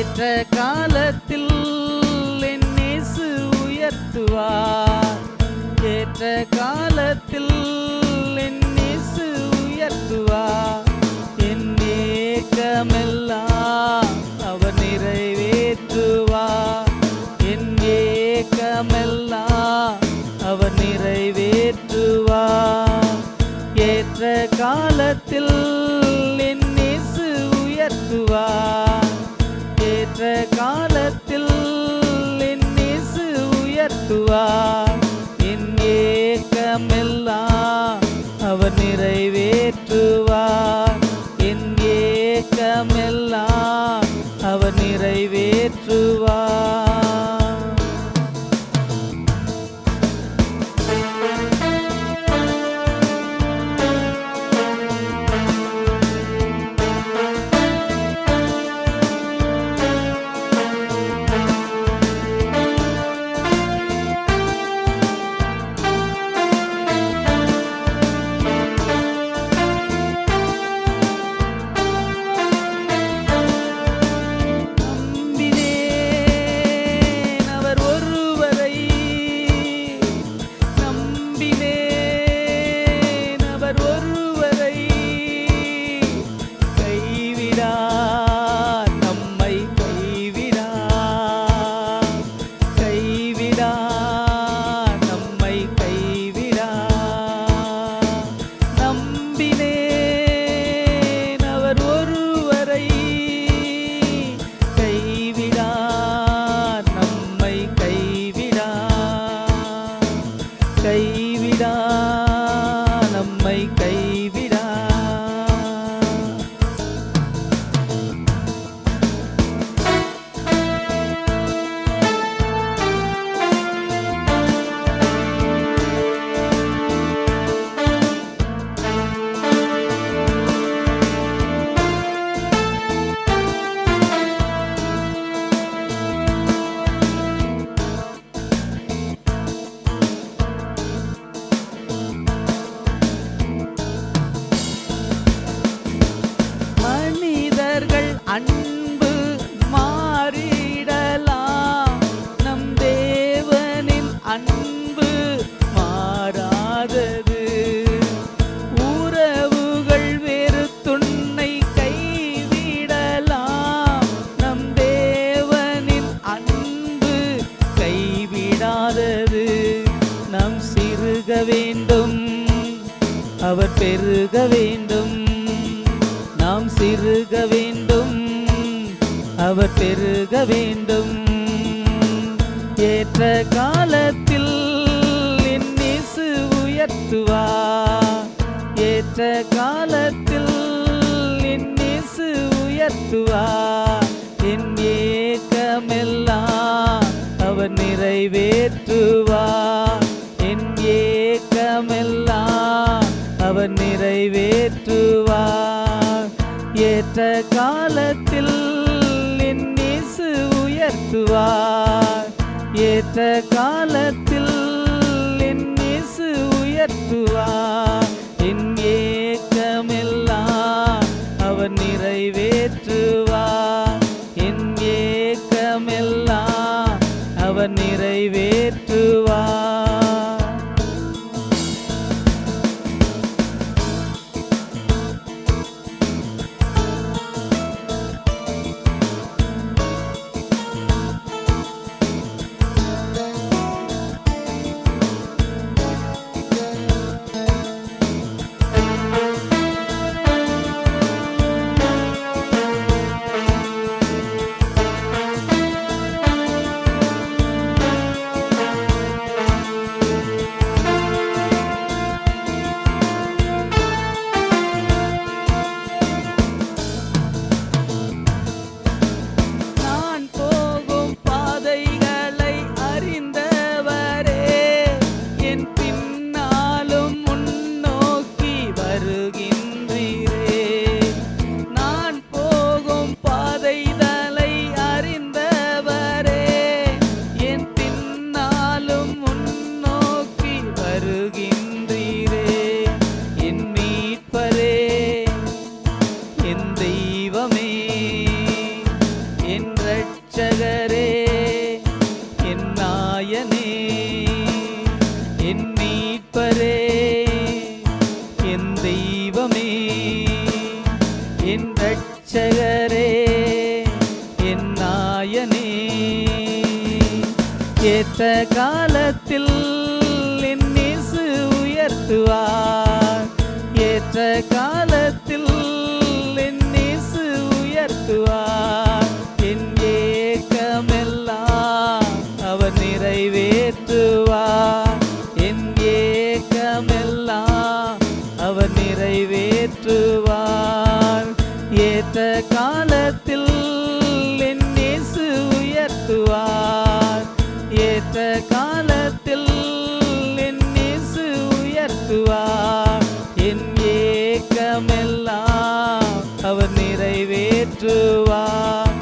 ஏற்ற காலத்தில் என் இயேசு உயர்த்துவார். ஏற்ற காலத்தில் என் இயேசு உயர்த்துவார். என் ஏக்கமெல்லாம் அவர் நிறைவேற்றுவார். என் ஏக்கமெல்லாம் அவர் நிறைவேற்றுவார். ஏற்ற காலத்தில் என் இயேசு உயர்த்துவார். ஏற்ற காலத்தில் என் இயேசு உயர்த்துவார். என் ஏக்கமெல்லாம் அவர் நிறைவேற்றுவார். என் ஏக்கமெல்லாம் அவர் நிறைவேற்றுவார். கைவிடா நம்மை கைவிடா. அன்பு மாறிடலாம், நம் தேவனின் அன்பு மாறாதது. உறவுகள் வேறு துன்னை கைவிடலாம், நம் தேவனின் அன்பு கைவிடாதது. நாம் சிறுக வேண்டும், அவர் பெருக வேண்டும். நாம் சிறுக வேண்டும், அவர் பெருக வேண்டும். ஏற்ற காலத்தில் என் இயேசு உயர்த்துவார். ஏற்ற காலத்தில் என் இயேசு உயர்த்துவார். என் ஏக்கமெல்லாம் அவர் நிறைவேற்றுவார். என் ஏக்கமெல்லாம் அவர் நிறைவேற்றுவார். ஏற்ற காலத்தில் என் இயேசு உயர்த்துவார். ஏற்ற காலத்தில் என் இயேசு உயர்த்துவார். என் ஏக்கமெல்லாம் அவர் நிறைவேற்றுவார். என் ஏக்கமெல்லாம் அவர் நிறைவேற்றுவார். தெய்வமே, என் ரட்சகரே, என் நாயனே. ஏற்ற காலத்தில் என் இயேசு உயர்த்துவார். ஏற்ற காலத்தில் என் இயேசு உயர்த்துவார். என் ஏக்கமெல்லாம் அவர் நிறைவேற்றுவார். என் ஏக்கமெல்லாம் அவர் நிறைவேற்றுவார். ஏற்ற காலத்தில் என் இயேசு உயர்த்துவார். ஏற்ற காலத்தில் என் இயேசு உயர்த்துவார். என் ஏக்கமெல்லாம் அவர் நிறைவேற்றுவார்.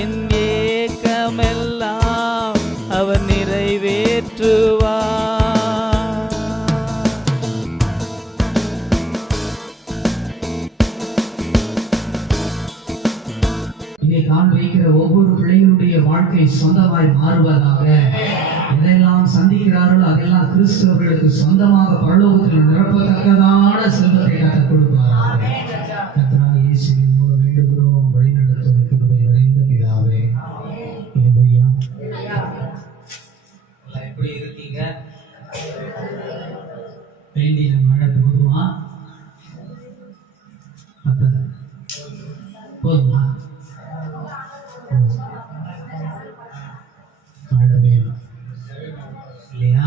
என் ஏக்கமெல்லாம் அவர் நிறைவேற்றுவார். இங்கே காண்பிக்கிற ஒவ்வொரு பிள்ளைகளுடைய வாழ்க்கை சொந்தமாய் மாறுவதாக. எதெல்லாம் சந்திக்கிறார்களோ அதெல்லாம் கிறிஸ்தவர்களுக்கு சொந்தமாக பரலோகத்தில் நிரப்பத்தக்கதான செல்வத்தை கற்றுக் கொடுப்பார். கர்த்தராகிய இயேசுவின் மூலம் வேண்டுகிறோம், வழிநடத்தும் கிருபை நிறைந்த பிதாவே. ஹல்லேலூயா. எல்லாம் எப்படி இருக்கீங்க? வேண்டிய மழை போதுமா? போதுமா? மழை வேணும் இல்லையா?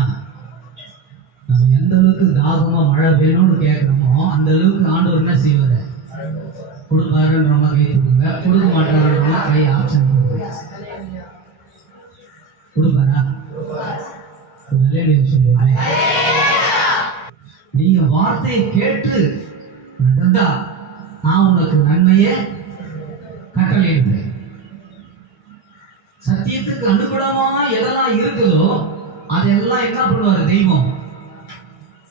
நம்ம எந்த அளவுக்கு தாகமா மழை வேணும்னு கேட்கிறோமோ அந்த அளவுக்கு ஆண்டவர் என்ன செய்வாரு? கொடுப்பாருன்றவங்க கை தூக்குங்க, கொடுக்க மாட்டாருன்றவங்க கை ஆப்ஷன் கொடுங்க. கொடுப்பாரா? சொல்லுங்க. நீங்க வார்த்தையை கேட்டு நடந்தா நான் உனக்கு நன்மையை கட்டளையிடுவேன். சத்தியத்துக்கு அனுகூலமா எதெல்லாம் இருக்குதோ அதெல்லாம் என்ன பண்ணுவாரு? தெய்வம்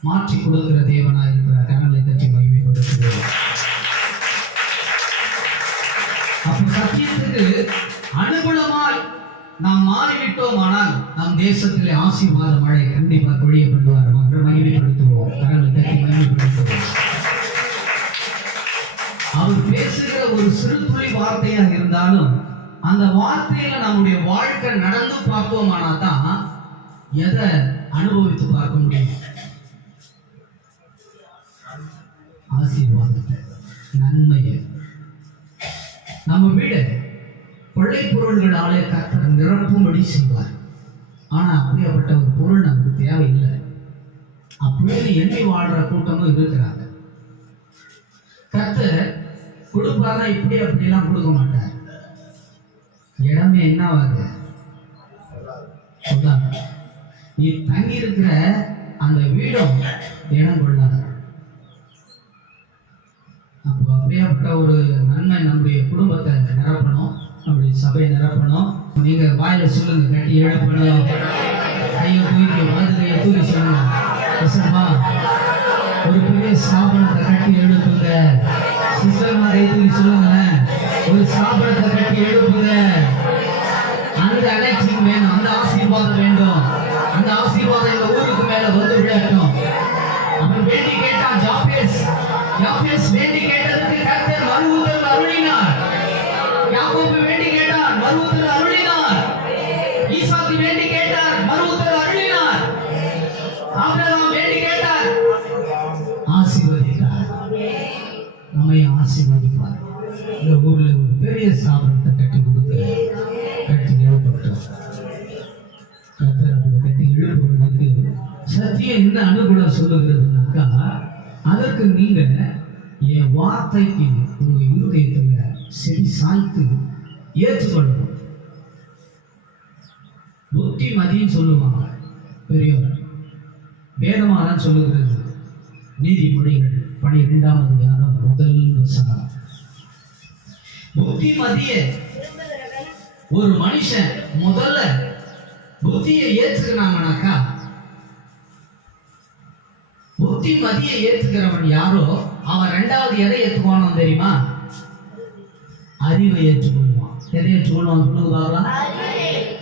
மாற்றி கொடுக்கிற தேவனா இருக்கிறார். கரங்களை தட்டி மகிமைப்படுத்துகிறார். அப்ப சத்தியத்துக்கு அனுகூலமாய் நாம் மாறிவிட்டோமானால் நம் தேசத்திலே ஆசீர்வாத மழை கண்டிப்பா பொழிய பண்ணுவார். மகிமைப்படுத்துவோம். கரங்களை தட்டி மகிமைப்படுத்துவோம். அவர் பேசுகிற ஒரு சிறு துளி வார்த்தையாக இருந்தாலும் அந்த வார்த்தையில நம்முடைய வாழ்க்கை நடந்து பார்த்தோமானா தான் எதை அனுபவித்து பார்க்க முடியும்? ஆசீர்வாதத்தை, நன்மையை. நம்ம வீடு கொள்ளை பொருள்களாலே கர்த்தர் நிரப்பும்படி செய்வார். ஆனா அப்படியாப்பட்ட ஒரு பொருள் நமக்கு தேவையில்லை. அப்படியே எண்ணி வாழ்ற கூட்டமும் இருக்கிறாங்க. கர்த்தர் கொடுப்பாரா? இப்படி அப்படிலாம் கொடுக்க மாட்டார். இடமே என்ன ஆகுது? நீ தங்கி இருக்கிற அந்த வீடும் இடம் கொள்ளாத. அப்போ அப்படியாப்பட்ட ஒரு நன்மை நம்முடைய குடும்பத்தை நிரப்பணும், நம்முடைய சபையை நிரப்பணும். நீங்க வாயில சொல்லுங்க, கட்டி எழுப்பணும். கையை தூக்கி, வலது கையை தூக்கி சொல்லுங்க. ஒரு பெரிய ஸ்தாபனத்தை கட்டி எழுப்புங்க. சிஸ்டர்மா கை தூக்கி சொல்லுங்களேன். ஒரு ஸ்தாபனத்தை கட்டி எழுப்புங்க. அந்த அலட்சியம் வேணும், அந்த ஆசீர்வாதம் வேண்டும். அந்த ஆசீர்வாதம் இந்த ஊருக்கு மேல வந்து விடட்டும். அவன் வேண்டி கேட்டான். யாபேஸ் வேண்டி கேட்டதுக்கு கர்த்தர் மறுஉத்தரவு அருளினார். யாக்கோபு வேண்டி கேட்டான், மறுஉத்தரவு அருளினார். ஈசாக்கு வேண்டி கேட்டார், மறுஉத்தரவு அருளினார். ஆபிரகாம் வேண்டி கேட்டார், ஆசீர்வதித்தார். நம்மை ஆசீர்வதிப்பார். இந்த ஊர்ல ஒரு பெரிய ஸ்தாபனத்தை கட்டி கொடுக்கிறார். கட்டி எழுப்பப்பட்டோம். கர்த்தர் அதை கட்டி எழுப்புவதற்கு சத்தியம் என்ன அனுகூலம் சொல்லுகிறதுனாக்கா, அதற்கு நீங்க என் வார்த்தைக்கு உங்க இருதயத்துல செவி சாய்த்து ஏற்றுக்கொள்ளணும். புத்திமதின்னு சொல்லுவாங்க பெரியவர். வேதமாதான் சொல்லுகிறது. நீதிமொழிகள் 12ஆம் அதிகாரம் 1 வசனம். புத்திமதிய ஒரு மனுஷன் முதல்ல புத்தியை ஏற்றுக்கிறாங்கனாக்கா, புத்திமதியை ஏற்றுக்கிறவன் யாரோ அவன் இரண்டாவது எதை ஏற்றுக்குவானோ தெரியுமா? அறிவை ஏற்றுக்கொள்வான். எதை ஏற்றுக்கொள்வான் சொல்லுவாங்களா?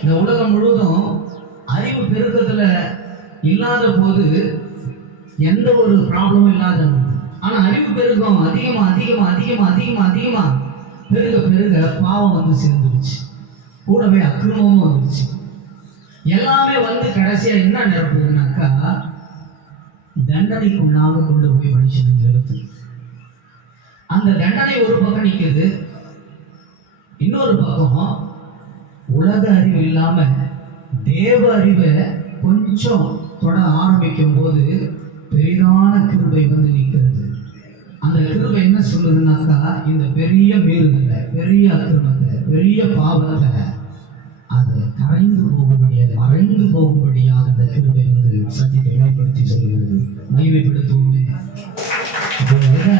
இந்த உலகம் முழுவதும் அறிவு பெருக்கத்துல இல்லாத போது எந்த ஒரு ப்ராப்ளமும் இல்லாத, ஆனா அறிவு பெருகும், அதிகமா அதிகமா அதிகமா அதிகமா அதிகமா பெருக பெருக பாவம் வந்து சேர்ந்துருச்சு, கூடவே அக்கிரமமும் வந்துருச்சு. எல்லாமே வந்து கடைசியா என்ன நிரப்புதுனாக்கா தண்டனைக்குள்ளாக கொண்டு போய் மனுஷனை நிறுத்து. அந்த தண்டனை ஒரு பக்கம் நிற்குது, இன்னொரு பக்கம் உலக அறிவு இல்லாம தேவ அறிவை கொஞ்சம் தொட ஆரம்பிக்கும் போது பெரிதான கிருபை வந்து நிற்கிறது. அந்த கிருபை என்ன சொல்லுதுன்னாக்கா இந்த பெரிய மீறுதலை, பெரிய அக்கிரமத்தை, பெரிய பாவத்தை அதை கரைந்து போகும்படியாக, மறைந்து போகும்படியாக அந்த கிருபை வந்து சத்தியத்தை வெளிப்படுத்தி சொல்கிறது. மகிமைப்படுத்துவோமே.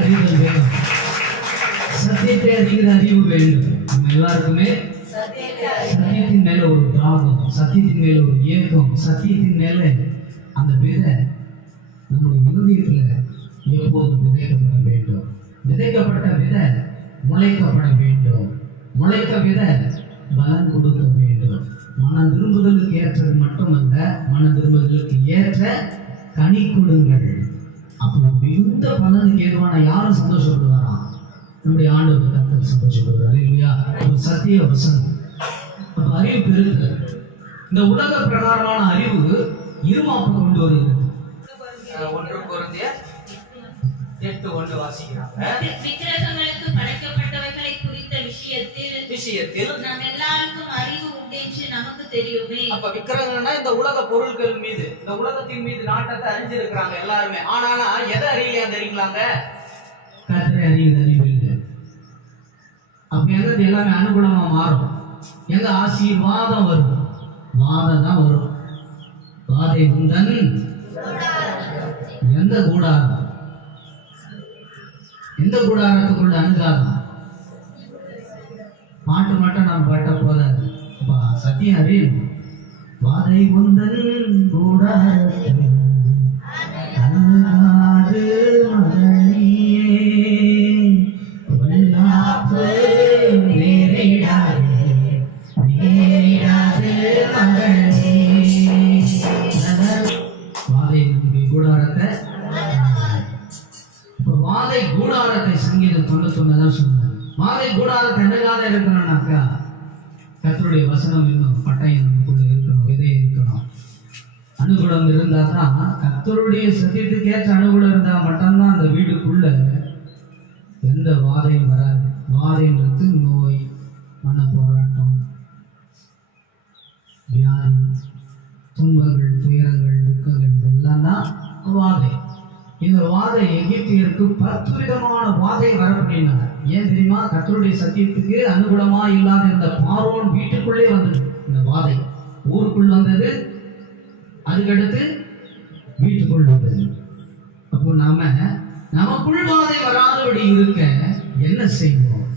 அறிவு வேணும், சத்தியத்தை அறிகிற அறிவு வேண்டும். நம்ம எல்லாருக்குமே சத்தியத்தின் மேல ஒரு தாகம், சத்தியத்தின் மேல ஒரு ஏக்கம், சத்தியத்தின் மேல அந்த விதை நம்முடைய இருதயத்துல எப்போதும் விதைக்கப்பட வேண்டும். விதைக்கப்பட்ட விதை முளைக்கப்பட வேண்டும். முளைக்க விதை பலன் கொடுக்க வேண்டும். மனம் திரும்புதலுக்கு ஏற்றது மட்டுமல்ல, மனம் திரும்புதலுக்கு ஏற்ற கனி கொடுங்கள். அப்போ மிகுந்த பலனுக்கு ஏதுவான யாரும் சந்தோஷப்படுவாராம்? நம்முடைய ஆண்டவர் கர்த்தர் சந்தோஷப்படுவார். இல்லையா? ஒரு சத்திய வசனம். அறிவு பெருகு. இந்த உலக பிரகாரமான அறிவு இருமாப்பு கொண்டு வருகிறது. 1 கொரிந்தியர் 8:1 வாசிக்கிறாங்க. விக்கிரகங்களுக்கு படைக்கப்பட்டவைகளை குறித்த விஷயத்தில் நாம் எல்லாருக்கும் அறிவு உண்டென்று நமக்கு தெரியுமே. அப்ப விக்கிரகம்னா இந்த உலக பொருட்கள் மீது, இந்த உலகத்தின் மீது நாட்டத்தை அறிஞ்சிருக்கிறாங்க எல்லாருமே. ஆனா எதை அறியலையா தெரியுங்களாங்க? கர்த்தரை அறிகிற அறிவு இல்லை. அப்ப எங்க எல்லாமே அனுகூலமா மாறும், எங்க ஆசீர்வாதம் வரும், வாதம் தான் வரும். வாதை உந்தன் எந்த கூடாரம், எந்த கூடாரத்துக்குள்ள அணுகாதான். பாட்டு மட்டும் நாம் பாட்ட போதாது, சத்தியம் அறியும். வாதை உந்தன் கூடாரத்தில் அணுகாது மகனே, வல்லாப்பு நேரிடாதே நேரிடாதே மகனே. வாதை கூடாரத்தை, வாதை கூடாரத்தை சங்கீதம் 91 சொன்னார். வாதை கூடாரத்தை என்னகாத இருக்கணும்னாக்கா கர்த்தருடைய வசனம் இன்னும் பட்டயம் நமக்குள்ள இருக்கணும், விதை இருக்கணும். அனுகூலம் இருந்தா தான், கர்த்தருடைய சத்தியத்துக்கு ஏற்ற அனுகூலம் இருந்தா மட்டும்தான் அந்த வீடுக்குள்ள எந்த வாதையும் வராது. வாதைன்றது நோய், மன போராட்டம், வியாதி, துன்பங்கள், துயரங்கள், துக்கங்கள், இதெல்லாம் தான் வாதை. இந்த வாதை எகிப்தியருக்கு 10 விதமான வாதை வரப்படினார். ஏன் தெரியுமா? கர்த்தருடைய சத்தியத்துக்கு அனுகூலமா இல்லாத இந்த பார்வோன் வீட்டுக்குள்ளே வந்தது இந்த வாதை. ஊருக்குள் வந்தது, அதுக்கடுத்து வீட்டுக்குள் வந்தது. அப்போ நமக்குள் வாதை வராதபடி இருக்க என்ன செய்வோம்?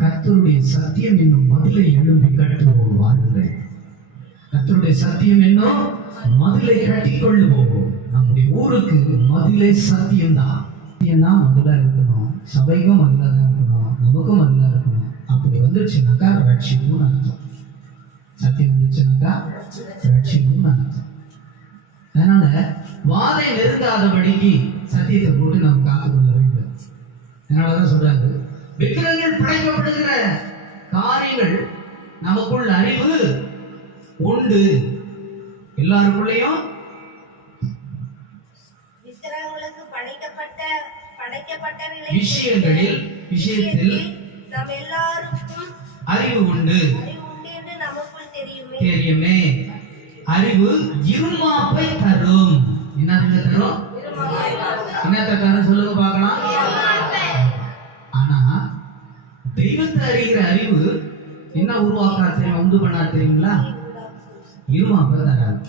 கர்த்தருடைய சத்தியம் என்னும் மதிலை எழும்பி கட்டுவோம். வாருங்கள், கர்த்தருடைய சத்தியம் என்னும் மதிலை கட்டி கொள்ளுவோம். நம்முடைய ஊருக்கு மதிலே சத்தியம்தான். சத்தியம்தான் மதிலா இருக்கணும், சபைக்கும் மதிலா தான் இருக்கணும், நமக்கும் மதிலா இருக்கணும். அப்படி வந்துருச்சுனாக்கா ரட்சிப்புன்னு அர்த்தம். சத்தியம் வந்துச்சுனாக்கா ரட்சிப்புன்னு அர்த்தம். அதனால வாதை நெருங்காதபடிக்கு சத்தியத்தை போட்டு நாம் காத்துக்கொள்ள வேண்டும். அதனாலதான் சொல்றாரு, விக்கிரகங்கள் படைக்கப்படுகிற காரியங்கள் நமக்குள்ள அறிவு உண்டு. எல்லாருக்குள்ளேயும் விஷயத்தில் நாம் எல்லாருக்கும் அறிவு உண்டு என்று நமக்குள் தெரியுமே. அறிவு இருமாப்பை தரும். என்னதுங்க தரும்? என்னத்தை தரும் சொல்லுங்க பார்க்கலாம். ஆனா தெய்வத்தை அறிகிற அறிவு என்ன உருவாக்கா தெரியும், உண்டு பண்ணா தெரியுங்களா? இருமாப்பை தராது.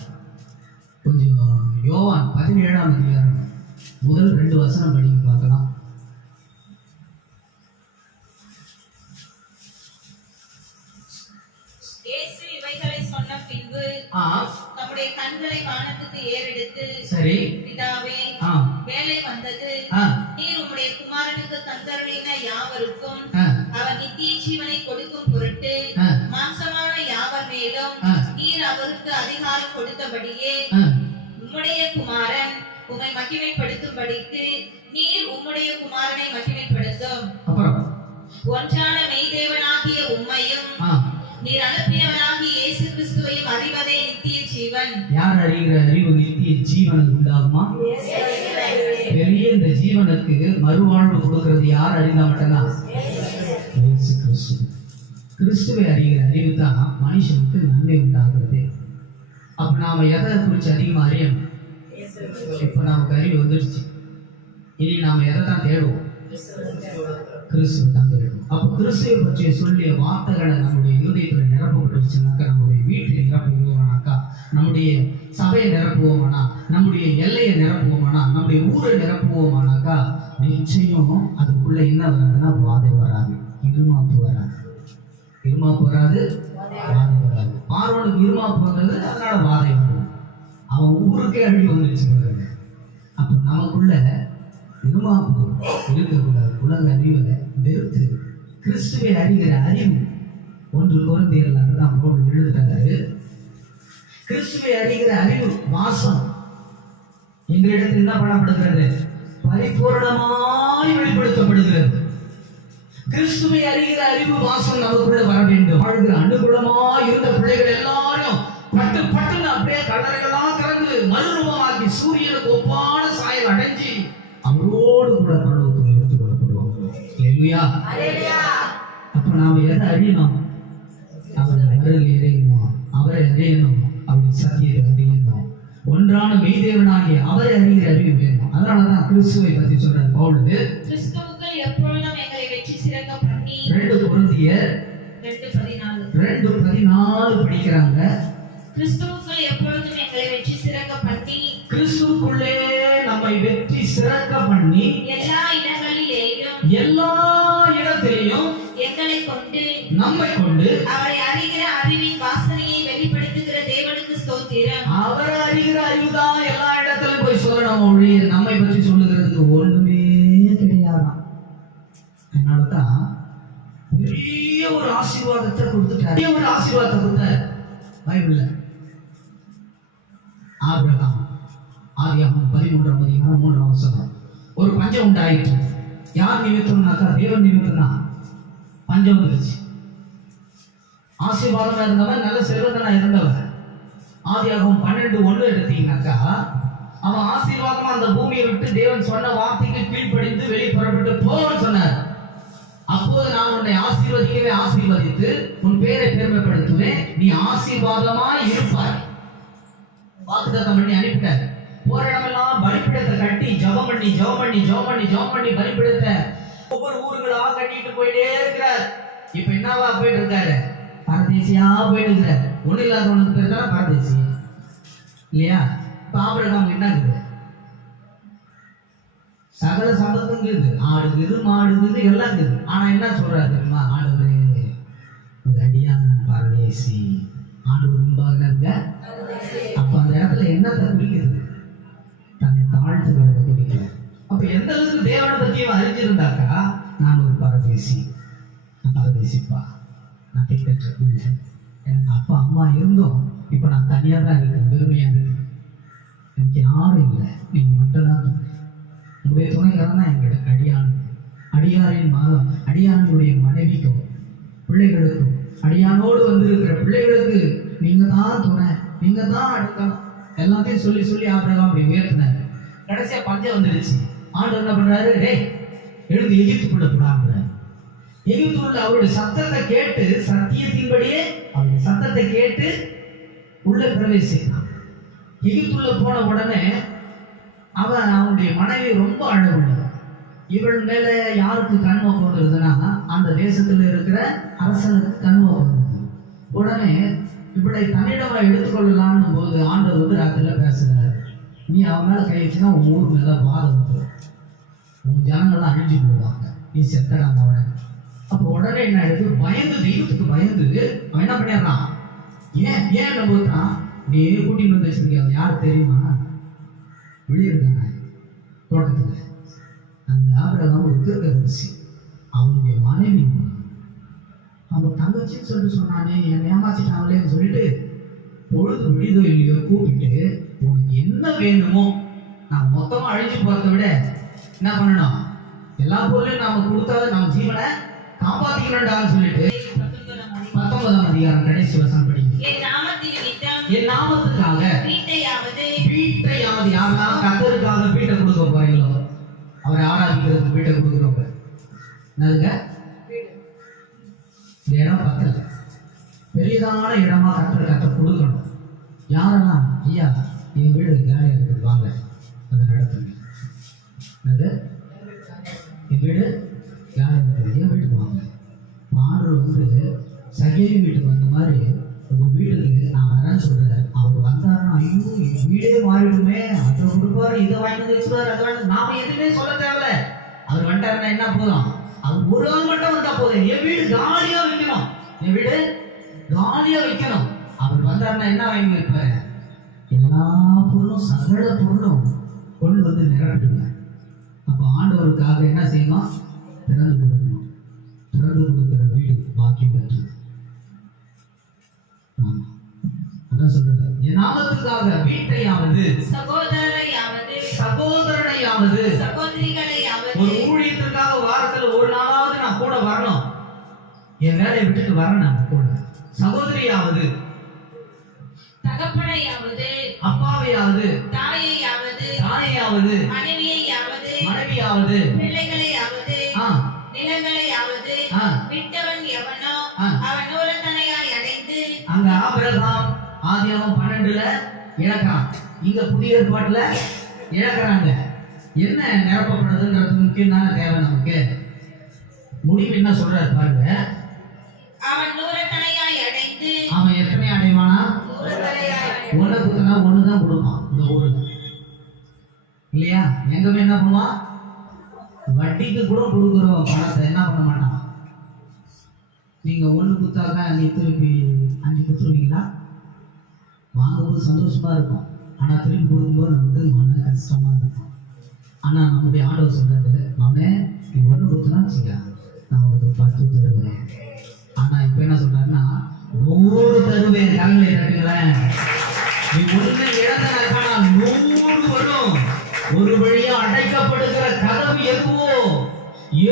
கொஞ்சம் யோவான் 17ஆம் அதிகாரம் முதல் 2 வசனம் படிக்க பார்க்கலாம். இயேசு இவைகளை சொன்ன பின்பு தம்முடைய கண்களை வானத்துக்கு ஏறெடுத்து, சரி பிதாவே, வேலை வந்தது. நீர் உம்முடைய குமாரனுக்கு தந்தருளின யாவருக்கும் அவர் நித்திய ஜீவனை கொடுக்கும் பொருட்டு மாம்சமான யாவர் மேலும் நீர் அவருக்கு அதிகாரம் கொடுத்தபடியே உம்முடைய குமாரன் உம்மை மகிமைப்படுத்தும்படிக்கு நீர் உம்முடைய குமாரனை ஒன்றான மெய்தேவனாகிய உம்மையும் நீர் அனுப்பினவராகிய இயேசு கிறிஸ்துவையும் அறிவதே நித்திய ஜீவன். யார் அறிகிற அறிவு நித்திய ஜீவனுக்கு உண்டாகுமா? பெரிய இந்த ஜீவனுக்கு மறுவாழ்வு கொடுக்கிறது யார் அறிந்தா மட்டும்தான்? இயேசு கிறிஸ்து. கிறிஸ்துவை அறிகிற அறிவு தான் மனுஷனுக்கு நன்மை உண்டாகிறது. அப்ப நாம எதை குறித்து அதிகமா அறியணும்? இப்ப நமக்கு அறிவு வந்துடுச்சு, இனி நாம எதை தான் தேடுவோம்? கிறிஸ்துவை தான் தேடுவோம். அப்ப கிறிஸ்துவை பற்றிய சொல்லிய வார்த்தைகளை நம்முடைய இருதயத்தில் நிரப்பப்பட்டுச்சுனாக்கா, நம்முடைய வீட்டில் நிரப்புவோமானாக்கா, நம்முடைய சபையை நிரப்புவோமானா, நம்முடைய எல்லையை நிரப்புவோமானா, நம்முடைய ஊரை நிரப்புவோமானாக்கா, நிச்சயம் அதுக்குள்ள என்ன வராதுன்னா வாதை வராது, இருமாப்பு வராது. இருமாப்பு வராது, வாதை வராது. பார்வனுக்கு இருமாப்பு வந்தது, அதனால வாதை வந்தது. அவன் ஊருக்கே அழிவு வந்துருச்சு பாருங்க. அப்ப நமக்குள்ள இருமாப்பு இருக்கக்கூடாது. உலக அறிவை வெறுத்து கிறிஸ்துவை அறிகிற அறிவு. 1 கொரிந்தியர்ல தான் பவுல் எழுதுறாரு, கிறிஸ்துவை அறிகிற அறிவு வாசம் எங்களிடத்தில் என்ன பண்ணப்படுகிறது? பரிபூரணமாய் வெளிப்படுத்தப்படுகிறது. கிறிஸ்துவை அறிகிற அறிவு வாசம் நமக்குள்ள வர வேண்டும். வாழ்கிற அனுகூலமாய் இருந்த பிள்ளைகள் எல்லாரும் பட்டு பட்டுன்னு அப்படியே கல்லறைகளாம் திறந்து மறுரூபமாக்கி சூரியனுக்கு ஒப்பான சாயல் அடைஞ்சி அவரோடு கூட பரலோகத்தில் எடுத்துக் கொள்ளப்படுவாங்க. அல்லேலூயா. அப்ப நாம எதை அறியணும்? அவரை வருகை அறியணும், அவரை அறியணும், அவருடைய சத்தியத்தை அறியணும். ஒன்றான மெய்தேவனாகிய அவரை அறிகிற அறிவு வேணும். அதனாலதான் கிறிஸ்துவை பத்தி சொல்றாரு பவுல். கிறிஸ்துவுக்குள் எப்பொழுதும் எங்களை வெற்றி சிறக்க பண்ணி 2 கொரிந்தியர் 2:14 படிக்கிறாங்க. கிறிஸ்துவுக்குள் எப்பொழுதும் எங்களை வெற்றி சிறக்க பண்ணி, கிறிஸ்துவுக்குள்ளே நம்மை வெற்றி சிறக்க பண்ணி, எல்லா இடங்களிலேயும் எல்லா இடத்திலேயும் எங்களை கொண்டு நம்மை கொண்டு அவரை அறிகிற அறிவின் வாசனையை வெளிப்படுத்துகிற தேவனுக்கு ஸ்தோத்திரம். அவரை அறிகிற அறிவுதான் எல்லா இடத்திலும் போய் சொல்லணும் ஒழிய நம்மை பற்றி சொல்லுகிறதுக்கு ஒண்ணுமே கிடையாதான். அதனாலதான் பெரிய ஒரு ஆசீர்வாதத்தை கொடுத்துட்டார். பெரிய ஒரு ஆசீர்வாதத்தை கொடுத்தார் பைபிள்ல. ஆபிரகாம் ஆதியாகமம் 13ஆம் அதிகாரம் 3ஆம் வசனம். ஒரு பஞ்சம் உண்டாயிற்று. யார் நிமித்தம்னாக்கா தேவன் நிமித்தம் தான் பஞ்சம் வந்துருச்சு. ஆசீர்வாதமா இருந்தவன், நல்ல செல்வந்தனா இருந்தவன். ஆதியாகமம் 12:1 எடுத்தீங்கன்னாக்கா, அவன் ஆசீர்வாதமா அந்த பூமியை விட்டு தேவன் சொன்ன வார்த்தைக்கு கீழ்ப்படிந்து வெளியே புறப்பட்டு போன்னு சொன்னார். அப்போது நான் உன்னை ஆசீர்வதிக்கவே ஆசீர்வதித்து உன் பேரை பெருமைப்படுத்துவேன், நீ ஆசீர்வாதமா இருப்பாய். வாக்குத்தத்தம் பண்ணி அனுப்பிட்டார். போற இடமெல்லாம் பலிபீடத்தை கட்டி ஜெபம் பண்ணி பலிபீடத்தை ஒவ்வொரு ஊர்களா கட்டிட்டு போயிட்டே இருக்கிறார். இப்ப என்னவா போயிட்டு இருக்காரு? பரதேசியா போயிட்டு இருக்கிறார். ஒண்ணு இல்லாதவனுக்கு பேர் தானே பரதேசி இல்லையா? இப்ப ஆபிரகாம் என்ன இருக்குது? சகல சம்பத்தும் இருக்குது, ஆடுக்குது மாடுக்குது எல்லாம் இருக்குது. ஆனா என்ன சொல்றாரு தெரியுமா? ஆண்டவரே ஒரு அடியான பரதேசி. ஆண்டவர் முன்பாக அப்ப அந்த இடத்துல என்னத்தை குறிக்கிறது? தன்னை தாழ்த்துகிறத குறிக்கிறார். அப்ப எந்த அளவுக்கு தேவனை பற்றியும் அறிஞ்சிருந்தாக்கா, நான் ஒரு பரதேசிப்பா, நான் திட்டற்ற பிள்ளை, எனக்கு அப்பா அம்மா இருந்தோம், இப்ப நான் தனியா தான் இருக்கேன், பெருமையா இருக்கு, எனக்கு யாரும் இல்லை, நீங்க மட்டும் தான், உங்களுடைய துணைக்காரன் தான் எங்களுக்கு அடியானுடைய மனைவிக்கும் பிள்ளைகளுக்கும் அடியானோடு வந்திருக்கிற பிள்ளைகளுக்கு நீங்க தான் துணை, நீங்க தான் அடுக்கணும் எல்லாத்தையும் சொல்லி சொல்லி ஆபிரகாம் அப்படி உயர்த்தினாரு. கடைசியா பஞ்சம் வந்துடுச்சு. ஆண்டவர் என்ன பண்றாரு? டேய் எழுந்து எகிப்துக்குள்ள போடாங்கிறாரு. எகிப்துக்குள்ள அவருடைய சத்தத்தை கேட்டு, சத்தியத்தின்படியே அவருடைய சத்தத்தை கேட்டு உள்ள பிரவேசித்தான். எகிப்துக்குள்ள போன உடனே அவனுடைய மனைவி ரொம்ப அழகுள்ளவர். இவள் மேல யாருக்கு கண்ணோக்கம் வந்துருதுன்னா, அந்த தேசத்துல இருக்கிற அரசனுக்கு கண்ணோக்கம் வந்தது. உடனே இவளை தன்னிடமா எடுத்துக்கொள்ளலாம்னு போது ஆண்டவர் ராத்திரில பேசுகிறாரு, நீ அவன் மேல கை வச்சுன்னா உன் ஊர் மேல வாதம் வந்துடும், உன் ஜனங்கள்லாம் அழிஞ்சு போடுவாங்க, நீ செத்தடாங்க அவனை. அப்போ உடனே என்ன ஆயிடுது? தெய்வத்துக்கு பயந்து அவன் என்ன பண்ணிடுறான்? ஏன் போதுதான் நீ கூட்டிட்டு வந்து வச்சிருக்க, யாரு தெரியுமா? வெளியிருந்தாங்க தோட்டத்துல. அந்த ஆபிரகாம் ஒரு தீர்க்கதரிசி, அவனுடைய மனைவி அவன் தங்கச்சின்னு சொல்லிட்டு சொன்னானே, என்னை ஏமாச்சிட்டாங்களேன்னு சொல்லிட்டு பொழுது விடுதோ இல்லையோ கூப்பிட்டு, உனக்கு என்ன வேணுமோ, நான் மொத்தமா அழிஞ்சு போறதை விட என்ன பண்ணணும், எல்லா பொருளையும் நாம கொடுத்தா நம்ம ஜீவனை காப்பாத்திக்கணும்டான்னு சொல்லிட்டு 19 அதிகாரம் கடைசி வசனம் படிங்க. என் நாமத்தின் நிமித்தம் என் நாமத்துக்காக வீட்டையாவது யாரெல்லாம் கர்த்தருக்காக வீட்டை கொடுக்க போறீங்களோ, அவரை ஆராதிக்கிறதுக்கு வீட்டை கொடுக்குறவங்க என்னதுங்க? இந்த இடம் பத்தல, பெரிதான இடமா கர்த்தர் கொடுக்கணும். யாரெல்லாம் ஐயா என் வீடு காலியாக இருக்குது வாங்க அதை நடத்துங்க. என்னது? என் வீடு காலியாக இருக்குது, என் வீட்டுக்கு வாங்க. ஆண்டவர் வந்து சகேவி வீட்டுக்கு வந்த மாதிரி உங்க வீட்டுக்கு நான் வரேன்னு சொல்றேன். அவர் வந்தாருன்னா ஐயோ என் வீடே மாறிடுமே, அதை கொடுப்பாரு, இதை வாங்கிட்டு வச்சுருவாரு, அதை வாங்கி நாம எதுவுமே சொல்ல தேவையில்ல. அவர் வந்துட்டாருன்னா என்ன போதும், அவர் ஒரு ஆள் மட்டும் வந்தா போதும், என் வீடு காலியா வைக்கணும், என் வீடு காலியா வைக்கணும். அவர் வந்தாருன்னா என்ன வாங்கி வைப்பாரு? எல்லா பொருளும் சகல பொருளும் கொண்டு வந்து நிரப்பிடுவார். அப்ப ஆண்டவருக்காக என்ன செய்யணும்? திறந்து கொடுக்கணும். திறந்து கொடுக்கிற வீடு பாக்கியம் பெற்று. அதான் சொல்றது, என் நாமத்துக்காக வீட்டையாவது சகோதரனையாவது ஒரு ஊழியத்திற்காக வாரத்துல ஒரு நாளாவது நான் கூட வரணும், என் வேலையை விட்டுட்டு வரணும். நான் கூட சகோதரியாவது, தகப்பனையாவது, அப்பாவையாவது, தாயையாவது, மனைவியாவது, பிள்ளைகளையாவது, நிலங்களையாவது விட்டவன் எவனோ அவன் நூறத்தனையாய் அடைந்து. அங்க ஆபிரகாம் ஆதியாகமம் 12ல இழக்கிறான், இங்க புதிய ஏற்பாட்டுல இழக்கிறாங்க. என்ன நிரப்பப்படுறதுன்றது முக்கியமான தேவை நமக்கு. முடிவு என்ன சொல்றாரு பாருங்க, அவன் நூறத்தனையாய் அடைந்து. அவன் எத்தனை அடைவானா? ஒண்ணு குத்தனா ஒண்ணுதான் கொடுப்பான். இந்த ஊரு இல்லையா, எங்கமே என்ன பண்ணுவான்? வட்டிக்கு கூட கொடுக்குறோம் பணத்தை என்ன பண்ண மாட்டான். நீங்க ஒண்ணு குத்தாக்க நீ திருப்பி 5 குத்துருவீங்களா? வாங்கும்போது சந்தோஷமா இருக்கும், ஆனா திருப்பி கொடுக்கும்போது நமக்கு மன கஷ்டமா இருக்கும். ஆனா நம்முடைய ஆண்டவர் சொல்றாரு, அவனே நீ ஒண்ணு குத்துனா வச்சுக்க நான் உனக்கு 10 தருவேன். ஆனா இப்ப என்ன சொல்றாருன்னா 100 தருவேன். கண்களை தட்டுங்களேன். நீ ஒண்ணு இழந்தனாக்கா 100 வரும். ஒரு வழியா அடைக்கப்படுகிற கதவு எதுவோ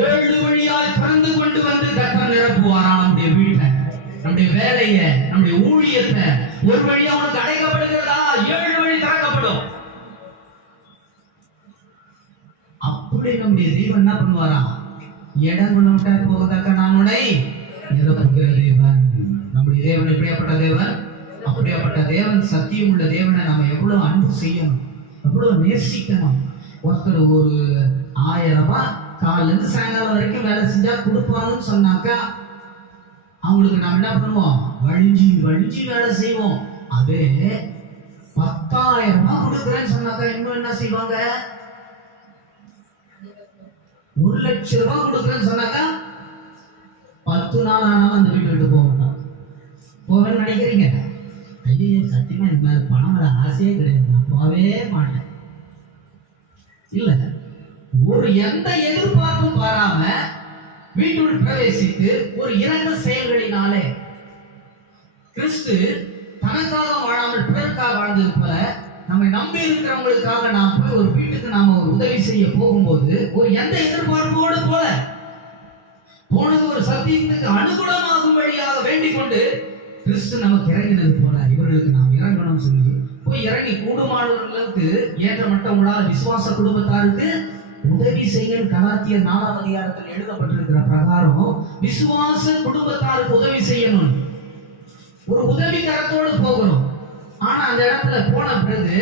7 வழியாய் திறந்து கொண்டு வந்து கர்த்தர் நிரப்புவாரா நம்முடைய வீட்டை, நம்முடைய வேலையை, நம்முடைய ஊழியத்தை. ஒரு வழியா உனக்கு அடைக்கப்படுகிறதா 7 வழி திறக்கப்படும். அப்படி நம்முடைய தெய்வம் என்ன பண்ணுவாரா? இடம் கொண்டு விட்டா போகத்தக்க நான் உன்னை நிரப்புகிற தேவன். நம்முடைய தேவன் எப்படியாப்பட்ட தேவன்? அப்படியாப்பட்ட தேவன், சத்தியம் உள்ள தேவனை நம்ம எவ்வளவு அன்பு செய்யணும், எவ்வளவு நேசிக்கணும். ஒருத்தர் ஒரு 1000 ரூபாய் காலையில இருந்து சாயங்காலம் வரைக்கும் வேலை செஞ்சா கொடுப்பாங்கன்னு சொன்னாக்கா அவங்களுக்கு நம்ம என்ன பண்ணுவோம்? வழிஞ்சி வழிஞ்சி வேலை செய்வோம். அதே 10,000 ரூபாய் கொடுக்குறேன்னு சொன்னாக்கா இன்னும் என்ன செய்வாங்க? 1 லட்சம் ரூபாய் கொடுக்குறேன்னு சொன்னாக்கா 10 நாள் ஆனாலும் அந்த வீட்டு விட்டு போக மாட்டோம். போவேன்னு நினைக்கிறீங்க? ஐயோ சத்தியமா எனக்கு மேல பணம் வர ஆசையே கிடையாது, நான் போவே மாட்டேன். இல்ல, ஒரு எந்த எதிர்பார்ப்பும் பாராம வீட்டுள் பிரவேசித்து ஒரு இரண்டு செயல்களினாலே கிறிஸ்து தனக்காக வாழாமல் பிறருக்காக வாழ்ந்தது போல நம்மை நம்பி இருக்கிறவங்களுக்காக நாம் போய் ஒரு வீட்டுக்கு நாம ஒரு உதவி செய்ய போகும்போது ஒரு எந்த எதிர்பார்ப்போடு போல போனது ஒரு சத்தியத்துக்கு அனுகூலமாகும் வழியாக வேண்டிக் கொண்டு கிறிஸ்து நமக்கு இறங்கினது போல இவர்களுக்கு நாம் இறங்கணும் சொல்லி போய் இறங்கி கூடுமானவர்களுக்கு ஏற்ற மட்டம் உங்களால் விசுவாச குடும்பத்தாருக்கு உதவி செய்ய கலாத்தியர் 4ஆம் அதிகாரத்தில் எழுதப்பட்டிருக்கிற பிரகாரம் விசுவாச குடும்பத்தாருக்கு உதவி செய்யணும். ஒரு உதவி கரத்தோடு போகணும். ஆனா அந்த இடத்துல போன பிறகு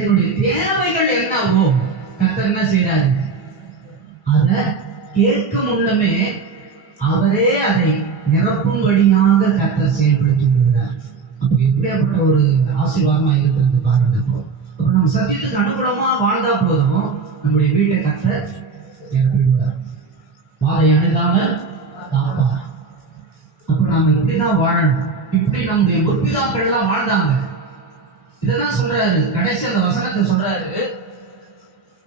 என்னுடைய தேவைகள் என்னவோ கர்த்தர் என்ன செய்யறாரு? அதை கேட்க முன்னமே அவரே அதை நிரப்பும்படியாக கர்த்தர் செயல்படுத்தி விடுகிறார். அப்போ எப்படியாப்பட்ட ஒரு ஆசீர்வாதமா இருக்கிறது பாருங்க. அப்போ நம்ம சத்தியத்துக்கு அனுகூலமா வாழ்ந்தா போதும், நம்முடைய வீட்டை கர்த்தர் நிரப்பிடுவார். வாதை அணுகாமல் காப்பார். அப்ப நாம இப்படிதான் வாழணும். இப்படி நம்முடைய முற்பிதாக்கள் எல்லாம் வாழ்ந்தாங்க. இதெல்லாம் சொல்றாரு, கடைசி அந்த வசனத்தை சொல்றாரு,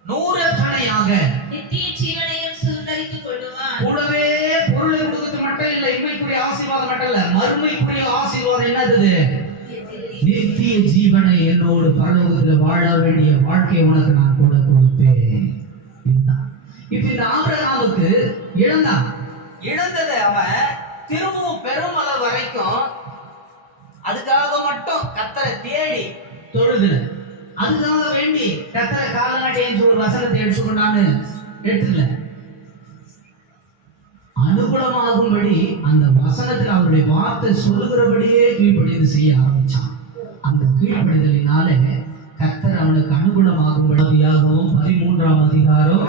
100 தனையாக நித்திய ஜீவனையும் சுதந்தரித்துக் கொள்ளுவான். கூடவே பொருளை கொடுக்கிறது மட்டும் இல்ல, இன்மைக்குரிய ஆசீர்வாதம் மட்டும் இல்ல, மறுமைக்குரிய ஆசீர்வாதம் என்னது? நித்திய ஜீவனை என்னோடு பரலோகத்தில் வாழ வேண்டிய வாழ்க்கையை உனக்கு நான் கூட கொடுப்பேன். இப்ப இந்த ஆபிரகாமுக்கு இழந்தான், இழந்ததை அவன் திரும்பவும் பெருமளவு வரைக்கும் அதுக்காக மட்டும் கர்த்தரை தேடி தொழுதுல, அதுக்காக வேண்டி கர்த்தரை காலநாட்டி ஒரு வசனத்தை எடுத்துக்கொண்டான்னு எடுத்துல அனுகூலமாகும்படி அந்த வசனத்தில் அவருடைய வார்த்தை சொல்லுகிறபடியே கீழ்ப்படிந்து செய்ய ஆரம்பிச்சான். அந்த கீழ்ப்படிதலினால கர்த்தர் அவனுக்கு அனுகூலமாகும்படியாகவும் 13ஆம் அதிகாரம்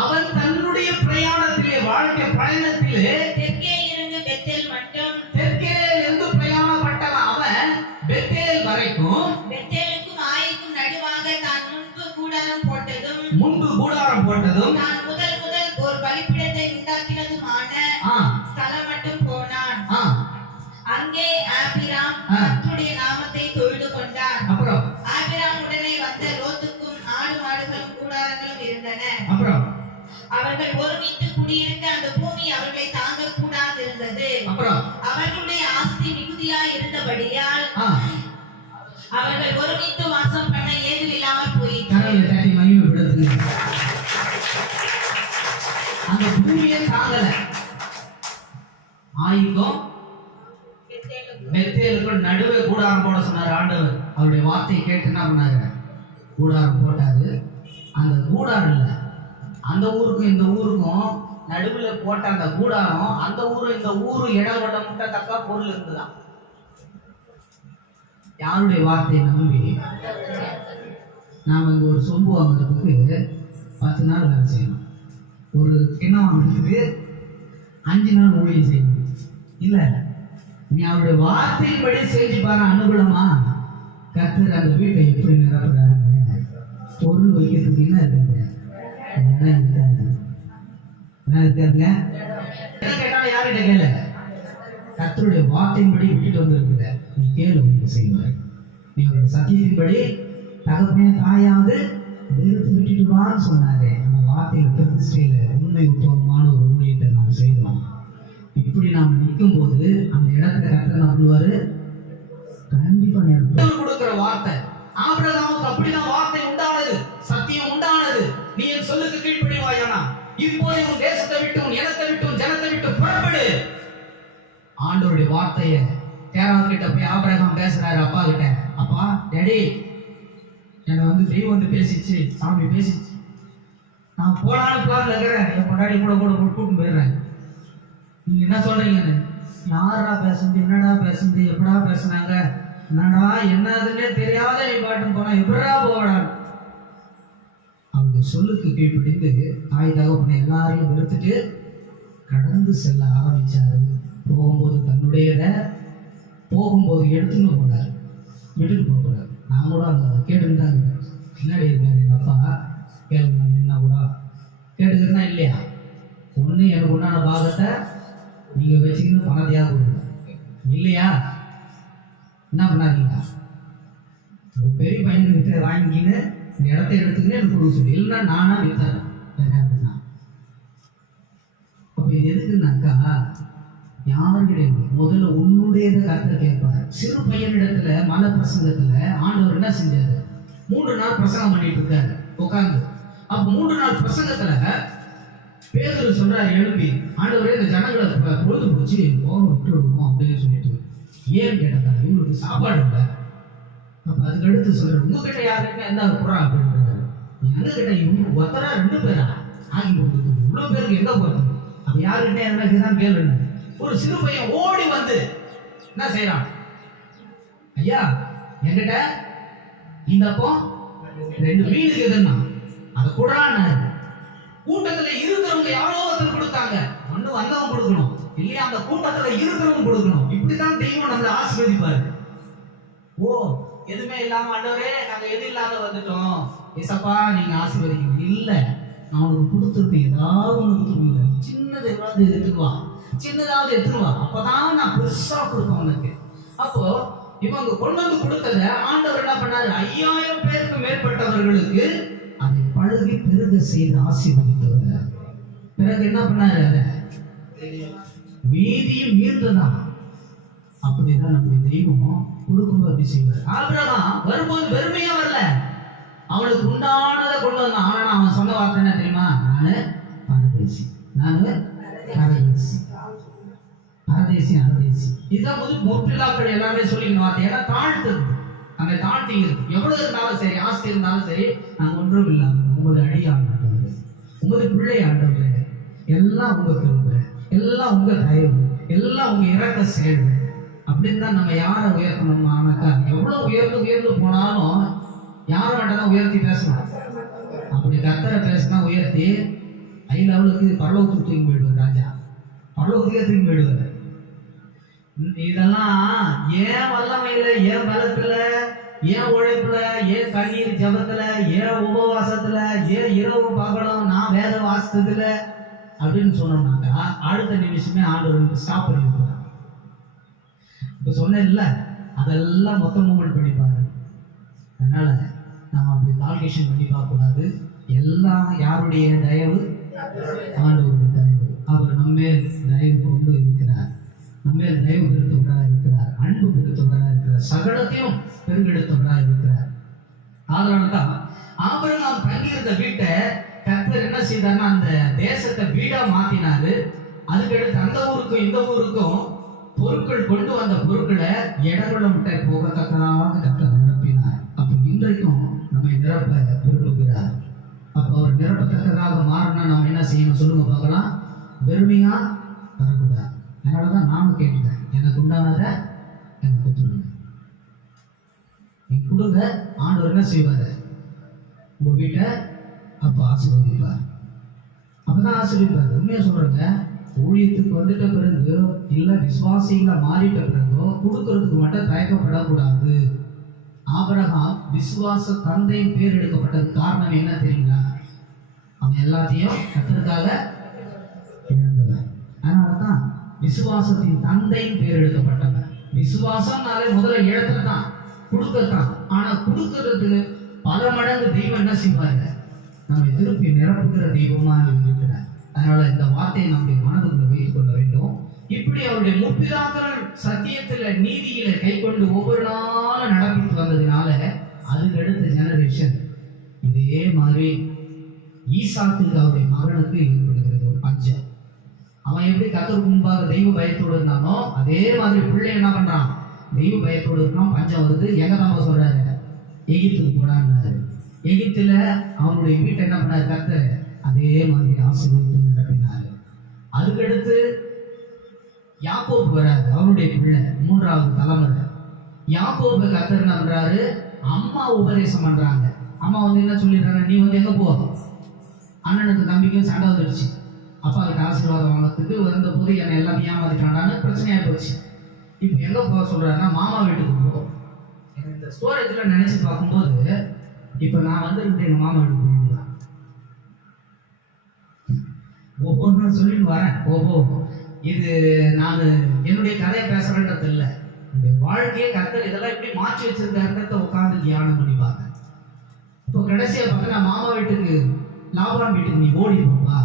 அவன் தன்னுடைய பிரயாணத்திலே வாழ்க்கை பயணத்திலே தெற்கே இருந்து பெத்தேல் மட்டும் தெற்கே இருந்து பிரயாணப்பட்டவன் அவன் பெத்தேல் வரைக்கும் பெத்தேலுக்கும் ஆயிக்கும் நடுவாக தான் முன்பு கூடாரம் போட்டதும் நான் முதல் ஒரு பலிபீடத்தை உண்டாக்கினதுமான ஸ்தலம் மட்டும் போனான். அங்கே ஆபிராம் கர்த்தருடைய நாமத்தை தொழுது கொண்டான். அப்புறம் ஆபிராம் உடனே வந்த லோத்துக்கும் ஆடு மாடுகளும் கூடாரங்களும் இருந்தன. அப்புறம் அவர்கள் ஒருமித்து குடியிருக்க அந்த பூமி அவர்களை தாங்க கூடாது இருந்தது. அப்புறம் அவர்களுடைய ஆஸ்தி மிகுதியாய் இருந்தபடியால் அவர்கள் ஒருமித்து வாசம் பண்ண ஏது இல்லாமல் போயிற்று. அந்த பூமியை தாங்கல. ஆயிக்கும் பெத்தேலுக்கும் நடுவே கூடாரம் போட சொன்னார் ஆண்டவர். அவருடைய வார்த்தையை கேட்டு என்ன பண்ணாரு? கூடாரம் போட்டாரு. அந்த கூடாரம் இல்ல, அந்த ஊருக்கும் இந்த ஊருக்கும் நடுவுல போட்ட அந்த கூடாரம், அந்த ஊரு இந்த ஊரு இடவட முட்டத்தக்க பொருள் இருந்துதான். யாருடைய வார்த்தையை நம்பி நாம இங்க ஒரு சொம்பு வாங்குறதுக்கு 10 நாள் வேலை செய்யணும். ஒரு கிணம் வாங்குறதுக்கு 5 நாள் ஊழியம் செய்யணும். இல்ல, நீ அவருடைய வார்த்தையின்படி செஞ்சு பாரு. அனுகூலமா கர்த்தர் அந்த வீட்டை எப்படி நிரப்புறாருங்க. பொருள் வைக்கிறதுக்கு என்ன இருக்குங்க? என்ன இருக்காருங்க? என்ன கேட்டாலும் யார்கிட்ட கேளு? கர்த்தருடைய வார்த்தையின்படி விட்டுட்டு வந்திருக்குற நீ கேளு, செய்வார். நீ அவருடைய சத்தியத்தின்படி தகப்பனே தாயாவது வெறுத்து விட்டுட்டு வான்னு சொன்னாரு. அந்த வார்த்தையில பிரதிஷ்டையில உண்மை உத்தமமான ஒரு ஊழியத்தை நாம் செய்யணும். இப்படி நாம் நிற்கும் போது அந்த இடத்துல கர்த்தர் என்ன பண்ணுவாரு? கண்டிப்பா கொடுக்கிற வார்த்தை. ஆபிரகாமுக்கு அப்படிதான் வார்த்தை உண்டானது, சத்தியம் உண்டானது. நீ என் சொல்லுக்கு கீழ்ப்படிவாயானா இப்போது உன் தேசத்தை விட்டு, உன் இனத்தை விட்டு, உன் ஜனத்தை விட்டு புறப்படு. ஆண்டவருடைய வார்த்தைய தேராவ கிட்ட போய் ஆபிரகாம் பேசுறாரு அப்பா கிட்ட. அப்பா, டேடி, என்னை தெய்வம் பேசிச்சு, சாமி பேசிச்சு, நான் போலான்னு பிளான்ல இருக்கிறேன். என் பொண்டாடி கூட கூட்டின்னு போயிடுறேன். நீங்க என்ன சொல்றீங்கன்னு? யாரா பேசுறது, என்னடா பேசுறது, எப்படா பேசுனாங்க, என்னடா என்னதுன்னே தெரியாத நீ பாட்டுன்னு போனா எப்படா போவடா? அவங்க சொல்லுக்கு கீழ்ப்படிந்து தாய் தகப்பனை எல்லாரையும் வெறுத்துட்டு கடந்து செல்ல ஆரம்பிச்சாரு. போகும்போது தன்னுடையத போகும்போது எடுத்துன்னு போனார், விட்டுட்டு போகிறார். நான் கூட அங்கே கேட்டுக்கிட்டாங்க, பின்னாடி இருக்காரு எங்கள் அப்பா, கேளுங்க என்ன கூட கேட்டுக்கிறதா இல்லையா? ஒன்று எனக்கு உண்டான பாகத்தை நீங்கள் வச்சுக்கின்னு பணத்தையாக கொடுங்க, இல்லையா என்ன பண்ணாதீங்க. பெரிய பையன்கிட்ட வாங்கிக்கின்னு இந்த இடத்த எடுத்துக்கின்னு எனக்கு கொடுக்க சொல்லி, இல்லைன்னா நானா வித்தேன் வேற அப்படின்னா. அப்போ இது எதுக்குன்னாக்கா, யாருடைய முதல்ல உன்னுடையதை கர்த்தர் கேட்பார். சிறு பையனிடத்துல மலை பிரசங்கத்துல ஆண்டவர் என்ன செஞ்சாரு? 3 நாள் பிரசங்கம் பண்ணிட்டு இருக்காரு உட்கார்ந்து. அப்ப 3 நாள் பிரசங்கத்துல பேதுரு சொல்றாரு எழுப்பி, ஆண்டவரே இந்த ஜனங்களை பொழுது போச்சு போக விட்டுடுவோம் அப்படின்னு சொல்லிட்டு. ஏன்னு கேட்டாங்க, இவங்களுக்கு சாப்பாடு இல்லை. அப்ப அதுக்கு அடுத்து சொல்றாரு, உங்ககிட்ட யாருக்கிட்ட எந்த புறா அப்படின்றாரு. எங்க கிட்ட இவங்க ஒத்தரா 2 பேரா ஆகி கொடுக்குது, இவ்வளவு பேருக்கு எங்க போறது? அப்ப யாருக்கிட்ட என்னதான் கேளுன்னு ஒரு சிறு பையன் ஓடி வந்து என்ன செய்யறான்? ஐயா, என்கிட்ட இந்த அப்போ 2 மீன் இருக்குதுன்னா அதை கூட கூட்டத்துல இருக்கிறவங்க யாரோ ஒருத்தர் கொடுத்தாங்க. ஒண்ணு வந்தவங்க கொடுக்கணும், இல்லையா அந்த கூட்டத்துல இருக்கிறவங்க கொடுக்கணும். இப்படிதான் தெய்வம் நம்மளை ஆசீர்வதிப்பாரு. ஓ, எதுவுமே இல்லாம ஆண்டவரே நாங்க எது இல்லாத வந்துட்டோம், ஏசப்பா நீங்க ஆசீர்வதிக்கணும். இல்ல, நான் உனக்கு கொடுத்துருக்கு ஏதாவது ஒண்ணு கொடுத்துருவீங்க. சின்னது ஏதாவது எடுத்துக்குவா, சின்னதாவது எடுத்துருவா, அப்பதான் நான் பெருசா கொடுப்பேன் உனக்கு. அப்போ இவங்க கொண்டு வந்து கொடுத்தத ஆண்டவர் என்ன பண்ணாரு? 5000 பேருக்கு மேற்பட்டவர்களுக்கு அதை பழகி பெருக செய்து ஆசீர்வதித்தவர். பிறகு என்ன பண்ணாரு? அதை மீதியும் மீர்ந்ததான். அப்படிதான் நம்முடைய தெய்வம் கொடுக்கும்போது அப்படி செய்வார். ஆபிரகாம் வரும்போது வெறுமையா வரல, அவனுக்கு உண்டானதை கொண்டு வந்தான். ஆனா அவன் சொன்ன வார்த்தை என்ன தெரியுமா? நானு பணம் பேசி நான் பரதேசி. பரதேசி அறதேசி இதுதான் முற்பிலாக்கள் எல்லாமே சொல்லிக்கணும் வார்த்தை. ஏன்னா தாழ்த்துது, அங்க தாழ்த்திக்கிறது. எவ்வளவு இருந்தாலும் சரி, ஆஸ்தி இருந்தாலும் சரி, நாங்கள் ஒன்றும் இல்லாம உமது அடியாண்டவர், உமது பிள்ளை ஆண்டவர், எல்லாம் உங்க கிருபை, எல்லாம் உங்க தயவு, எல்லாம் உங்க இறக்க செயல் அப்படின்னு தான் நம்ம யாரை உயர்த்தணும். ஆனாக்கா எவ்வளவு உயர்ந்து உயர்ந்து போனாலும் யாரை வேண்டாம் உயர்த்தி பேசணும். அப்படி கர்த்தரை பேசினா உயர்த்தி ஐ லெவலுக்கு பரலோகத்துக்கு தூக்கி போயிடுவார் ராஜா, பரலோகத்துக்கே தூக்கி போயிடுவார். இதெல்லாம் ஏன் வல்லமையில, ஏன் பலத்துல, ஏன் உழைப்புல, ஏன் கண்ணீர் ஜபத்துல, ஏன் உபவாசத்துல, ஏன் இரவு பகலும் நான் வேத வாசித்ததுல அப்படின்னு சொன்னோம்னாக்கா அடுத்த நிமிஷமே ஆண்டவருக்கு ஸ்டாப் பண்ணி விடுறாங்க. இப்ப சொன்னேன்ல, அதெல்லாம் மொத்தம் மூமெண்ட் பண்ணி பாருங்க. அதனால நாம் அப்படி கால்குலேஷன் பண்ணி பார்க்க கூடாது. எல்லாம் யாருடைய தயவு? ஆண்டவருடைய தயவு. அவர் நம்மேல் தயவு கொண்டு இருக்கிறார், நம்மேல் தயவு பெருத்தவராக இருக்கிறார், அன்பு பெருத்தவராக இருக்கிறார், சகலத்தையும் பெருங்கெடுத்தவராக இருக்கிறார். அதனால தான் ஆபிரகாம் தங்கியிருந்த வீட்டை கர்த்தர் என்ன செய்தார்னா அந்த தேசத்தை வீடா மாத்தினாரு. அதுக்கடுத்து அந்த ஊருக்கும் இந்த ஊருக்கும் பொருட்கள் கொண்டு வந்த பொருட்களை இடங்களும் போகத்தக்கதாக கர்த்தர் நிரப்பினார். அப்போ இன்றைக்கும் நம்மை நிரப்ப விரும்புகிறார். அப்போ அவர் நிரப்பத்தக்கதாக மாறினா நம்ம என்ன செய்யணும் சொல்லுங்க பார்க்கலாம். வெறுமையா வரக்கூடாது. அதனாலதான் நானும் கேட்டேன், எனக்கு உண்டானதை எனக்கு சொல்லுங்க, நீ கொடுங்க. ஆண்டவர் என்ன செய்வாரு? உங்க வீட்டை அப்ப ஆசீர்வதிப்பார். அப்பதான் ஆசீர்வதிப்பார். உண்மையா சொல்றேங்க, ஊழியத்துக்கு வந்துட்ட பிறகு இல்ல விசுவாசிகளை மாறிட்ட பிறகோ கொடுக்கறதுக்கு மட்டும் தயக்கப்படக்கூடாது. ஆபிரகாம் விசுவாச தந்தையின் பேர் எடுக்கப்பட்டது காரணம் என்ன தெரியுங்களா? அவன் எல்லாத்தையும் கர்த்தருக்காக இழந்தவன். அதனாலதான் விசுவாசத்தின் தந்தையின் பேர் எடுக்கப்பட்டவன். விசுவாசம்னாலே முதல்ல இழத்தான், கொடுக்கத்தான். ஆனா கொடுக்கறதுக்கு பல மடங்கு தெய்வம் என்ன செய்வாங்க? நம்மை திருப்பி நிரப்புகிற தெய்வமா இருக்கிறார். அதனால இந்த வார்த்தையை நம்முடைய மனதுக்குள்ள வைத்துக் கொள்ள வேண்டும். இப்படி அவருடைய முற்பிதாக்கள் சத்தியத்துல நீதியில கை கொண்டு ஒவ்வொரு நாளும் நடப்பித்து வந்ததுனால அதுக்கு அடுத்த ஜெனரேஷன் இதே மாதிரி ஈசாக்குக்கு அவருடைய மகனுக்கு ஏற்படுகிறது ஒரு பஞ்சம். அவன் எப்படி கர்த்தருக்கு முன்பாக தெய்வ பயத்தோடு இருந்தானோ அதே மாதிரி பிள்ளை என்ன பண்றான்? தெய்வ பயத்தோடு இருக்கான். பஞ்சம் வருது. எங்க தான் சொல்றாரு? எகிப்துக்கு போடான்னாரு. எகிப்துல அவனுடைய வீட்டை என்ன பண்ணாரு கர்த்தர்? அதே மாதிரி ஆசீர்வதித்து நிரப்பினாரு. அதுக்கடுத்து யாக்கோபு வராரு, அவருடைய பிள்ளை, மூன்றாவது தலைமுறை. யாக்கோபு கர்த்தர் என்ன பண்றாரு? அம்மா உபதேசம் பண்றாங்க. அம்மா வந்து என்ன சொல்லிடுறாங்க? நீ வந்து எங்க போ, அண்ணனுக்கு தம்பிக்கும் சண்டை வந்துடுச்சு, அப்பா கிட்ட ஆசீர்வாதம் வாங்கிறதுக்கு வந்த போது என்னை எல்லாத்தையும் ஏமாத்திட்டான்னு பிரச்சனையா போச்சு. இப்போ எங்க போக சொல்றாருன்னா மாமா வீட்டுக்கு போ. இந்த ஸ்டோரேஜ்ல நினைச்சு பார்க்கும்போது இப்ப நான் வந்து எங்க மாமா வீட்டுக்கு போயிடலாம். ஒவ்வொன்றும் சொல்லிட்டு வரேன். இது நான் என்னுடைய கதையை பேசுறேன்றது இல்லை, இந்த வாழ்க்கையை கர்த்தர் இதெல்லாம் எப்படி மாற்றி வச்சிருக்காருன்றத உட்கார்ந்து தியானம் பண்ணி பார்க்க. இப்போ கடைசியா பார்க்க நான் மாமா வீட்டுக்கு லாபான் வீட்டுக்கு நீ ஓடி போப்பா,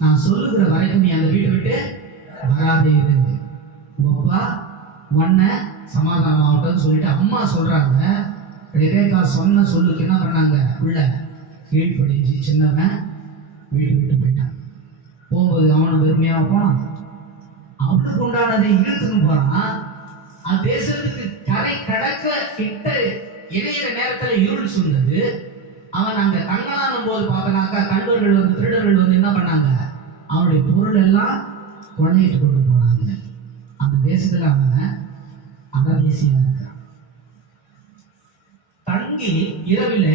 நான் சொல்லுகிற வரைக்கும் நீ அந்த வீட்டை விட்டு வராதே இரு, போப்பா உன்னை சமாதானம் ஆகட்டும்னு சொல்லிட்டு அம்மா சொல்றாங்க. ரெபேக்கா சொன்ன சொல்லுக்கு என்ன பண்ணாங்க? உள்ள கீழ்ப்படிஞ்சு சின்னவன் வீடு விட்டு போயிட்டான். போகும்போது அவனும் வெறுமையாக போனான். அவனுக்கு உண்டானதை இழுத்துன்னு போறான். அந்த தேசத்துக்கு கரை கடக்க கிட்ட இடையிற நேரத்துல இருள் சொன்னது. அவன் அங்க தங்கலானும் போது பார்த்தனாக்கா கல்வர்கள் வந்து திருடர்கள் வந்து என்ன பண்ணாங்க? அவனுடைய பொருள் எல்லாம் கொள்ளையிட்டு கொண்டு போனாங்க. அந்த தேசத்துல அவன் அகதேசியா இருக்கிறான். தங்கி இரவில்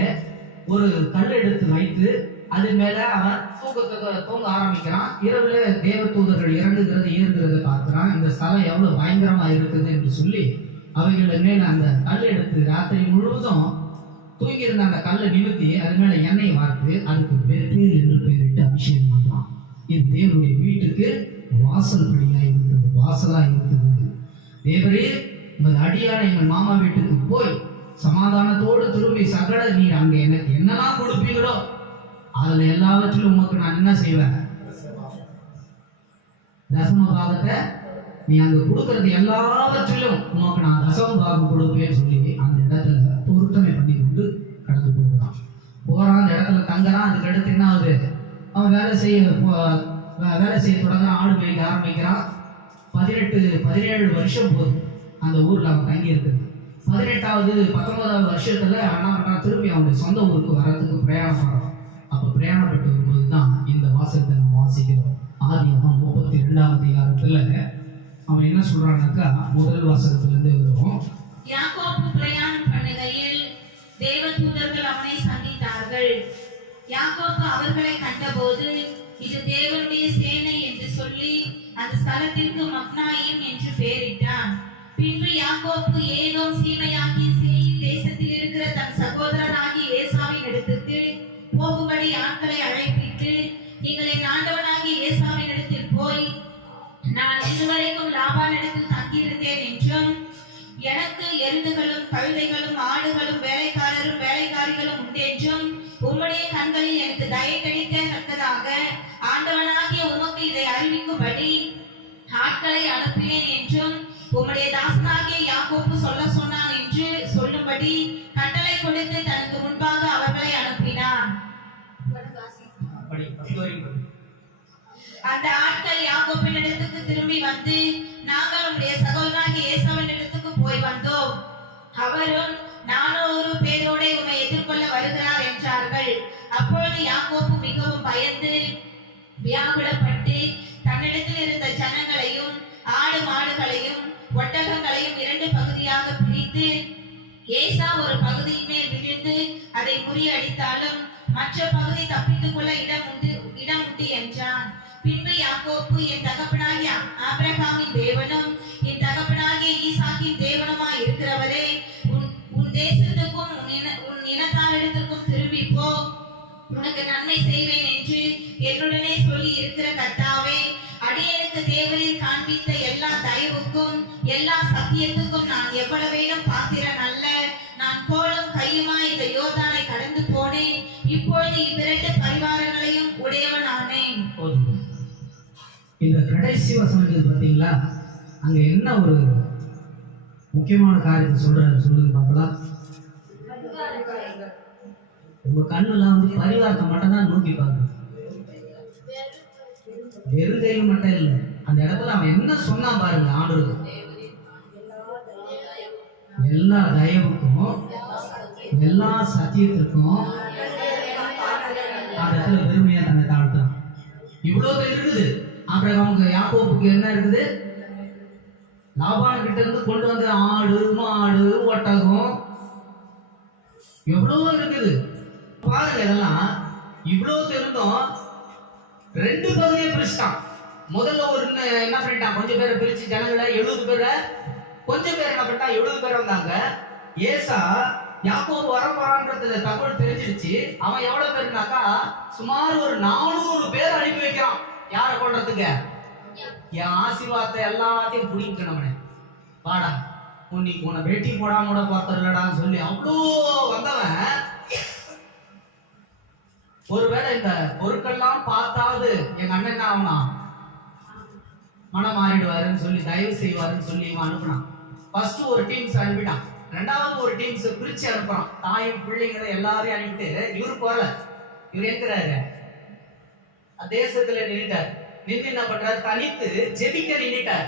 ஒரு கல் எடுத்து வைத்து அது மேல அவன் தூங்க ஆரம்பிக்கிறான். இரவுல தேவ தூதர்கள் இறங்குகிறது ஏறுகிறத பார்க்கிறான். இந்த ஸ்தலம் எவ்வளவு பயங்கரமா இருக்குது என்று சொல்லி அவைகள் மேல அந்த கல் எடுத்து ராத்திரி முழுவதும் தூங்கியிருந்த அந்த கல்லை நிமித்தி அது மேல எண்ணெய் வார்த்து அதுக்கு பெத்தேல் என்று பெயரிட்டு அபிஷேகம் பண்றான். இது தேவனுடைய வீட்டுக்கு வாசல் படியா இருக்குது, வாசலா இருக்குது. தேவரே உங்கள் அடியான எங்கள் மாமா வீட்டுக்கு போய் சமாதானத்தோடு திரும்பி சகல நீர் அங்க எனக்கு என்னெல்லாம் கொடுப்பீங்களோ அதுல எல்லாவற்றிலும் உமக்கு நான் என்ன செய்வேன்? தசம பாகத்தை நீ அங்க கொடுக்கறது எல்லாவற்றிலும் உமக்கு நான் தசம பாகம் கொடுப்பேன்னு சொல்லி அந்த இடத்துல பொருத்தனை பண்ணி கொண்டு கடந்து போகிறான். அந்த இடத்துல தங்குறான். அதுக்கு அடுத்து என்ன ஆகுது? அவன் வேலை செய்ய வேலை செய்ய தொடங்குறான், ஆடு மேய்க்க ஆரம்பிக்கிறான். 17 வருஷம் போகுது அந்த ஊர்ல அவன் தங்கி இருக்குது. 18வது 19வது வருஷத்துல என்ன பண்றான், திரும்பி அவனுடைய சொந்த ஊருக்கு வர்றதுக்கு பிரயாணம் பண்றான். அப்ப பிரயாணப்பட்டு வரும்போது தான் இந்த வாசகத்தை நம்ம வாசிக்கிறோம். ஆதியாகமம் 32ஆம் அதிகாரத்துல அவன் என்ன சொல்றான்னாக்கா, முதல் வாசகத்துல இருந்து வருவோம். யாக்கோபு பிரயாணம் பண்ணுகையில் தேவதூதர்கள் அவனை சந்தித்தார்கள். யாக்கோபு அவர்களை கண்டபோது இது தேவனுடைய சேனை என்று சொல்லி அந்த ஸ்தலத்திற்கு மக்னாயிம் என்று பெயரிட்டான். பின்பு யாக்கோபு ஏதோம் சீமையாகிய சேயீர் தேசத்தில் இருக்கிற தன் சகோதரனாகிய ஏசாவின் இடத்துக்கு போகும்படி ஆட்களை அழைப்பித்து, நீங்கள் என் ஆண்டவனாகிய ஏசாவின் இடத்தில் போய், நான் இதுவரைக்கும் லாபான் இடத்தில் தங்கியிருந்தேன் என்றும் எனக்கு எருதுகளும் கழுதைகளும் ஆடுகளும் வேலைக்காரரும் வேலைக்காரிகளும் உண்டென்றும் உம்முடைய கண்களில் எனக்கு தயை கிடைக்கத்தக்கதாக ஆண்டவனாகிய உமக்கு இதை அறிவிக்கும்படி ஆட்களை அனுப்பினேன் என்றும் உம்முடைய தாசனாகிய யாக்கோபு சொல்ல சொன்னான் என்று சொல்லும்படி கட்டளை கொடுத்து தனக்கு முன்பாக அவர்களை அனுப்பினான். அந்த ஆட்கள் யாக்கோபின் இடத்துக்கு திரும்பி வந்து, நாங்கள் உம்முடைய சகோதரனாகிய ஏசாவின் இடத்துக்கு போய் வந்தோம், அவரும் 400 பேரோட உம்மை எதிர்கொள்ள வருகிறார் என்றார்கள். அப்பொழுது யாக்கோபு மிகவும் பயந்து வியாகுலப்பட்டு தன்னிடத்தில் இருந்த ஜனங்களையும் ஆடு மாடுகளையும் ஒட்டகங்களையும் 2 பகுதியாக பிரித்து, ஏசா ஒரு பகுதியின் மேல் விழுந்து அதை முறியடித்தாலும் மற்ற பகுதி தப்பித்துக் கொள்ள இடம் உண்டு என்றான். பின்பு யாக்கோபு, என் தகப்பனாகிய ஆபிரகாமின் தேவனும் என் தகப்பனாகிய ஈசாக்கின் தேவனுமாய் இருக்கிறவரே, உன் தேசத்துக்கும் உன் இனத்தாரிடத்துக்கும் திரும்பி போ, உனக்கு நன்மை செய்வேன் என்று என்னுடனே சொல்லி இருக்கிற கர்த்தாவே, அடியேனுக்கு தேவரீர் காண்பித்த எல்லா தயவுக்கும் எல்லா சத்தியத்துக்கும் நான் எவ்வளவேனும் பாத்திரன் அல்ல. நான் கோலும் கையுமாய் இந்த யோர்தானை கடந்து போனேன். இப்பொழுது இவ்விரண்டு பரிவாரங்களையும் உடையவன் ஆனேன். இந்த கடைசி வசனங்கள் பார்த்தீங்களா, அங்க என்ன ஒரு முக்கியமான காரியத்தை சொல்லுங்க பார்க்கலாம். உங்க கண்ணுலாம் வந்து பரிவாரத்தை மட்டும் தான் நோக்கி பாருங்க, வெறுங்கையும் மட்டும் இல்லை. அந்த இடத்துல அவன் என்ன சொன்னான் பாருங்க, ஆண்டவர் எல்லா தயவுக்கும் எல்லா சத்தியத்திற்கும் அந்த இடத்துல பெருமையா தன்னை தாழ்த்தான். இவ்வளவு இருக்குது. ஆபிரகாமுக்கு யாக்கோபுக்கு என்ன இருக்குது, லாபான் கிட்ட இருந்து கொண்டு வந்த ஆடு மாடு ஒட்டகம் எவ்வளவோ இருக்குது பாருங்க. இதெல்லாம் இவ்வளவு இருந்தும் 2 பகுதியை பிரிச்சுட்டான். முதல்ல ஒரு என்ன பண்ணிட்டான், கொஞ்சம் பேரை பிரிச்சு ஜனங்களை 70 பேரை, கொஞ்சம் பேர் என்ன பண்ணிட்டான், 70 பேர் வந்தாங்க. ஏசா யாக்கோபு வர போறான்றது தகவல் தெரிஞ்சிருச்சு. அவன் எவ்வளவு பேருனாக்கா சுமார் ஒரு 400 பேர் அனுப்பி வைக்கிறான். யாரை கொள்றதுக்கு, என் ஆசீர்வாதத்தை எல்லாத்தையும் புடிக்கணும்னே, வாடா உன்னைக்கு உன்னை வெட்டி போடாம கூட பார்த்தர்லடான்னு சொல்லி அவ்வளோ வந்தவன், ஒருவேளை இந்த பொருட்கள்லாம் பார்த்தாவது எங்க அண்ணன் என்ன ஆகுனா மனம் மாறிடுவாருன்னு சொல்லி தயவு செய்வாருன்னு சொல்லி இவன் அனுப்புனான். ஃபர்ஸ்ட் ஒரு டீம்ஸ் அனுப்பிட்டான், 2வது ஒரு டீம்ஸ் பிரிச்சு அனுப்புறான். தாயும் பிள்ளைங்களை எல்லாரையும் அனுப்பிட்டு இவருக்கு வரல. இவர் இருக்கிறாரு தேசத்துல நின்றுட்டார். நின்று என்ன பண்றாரு, தனித்து ஜெபிக்க நின்றுட்டார்.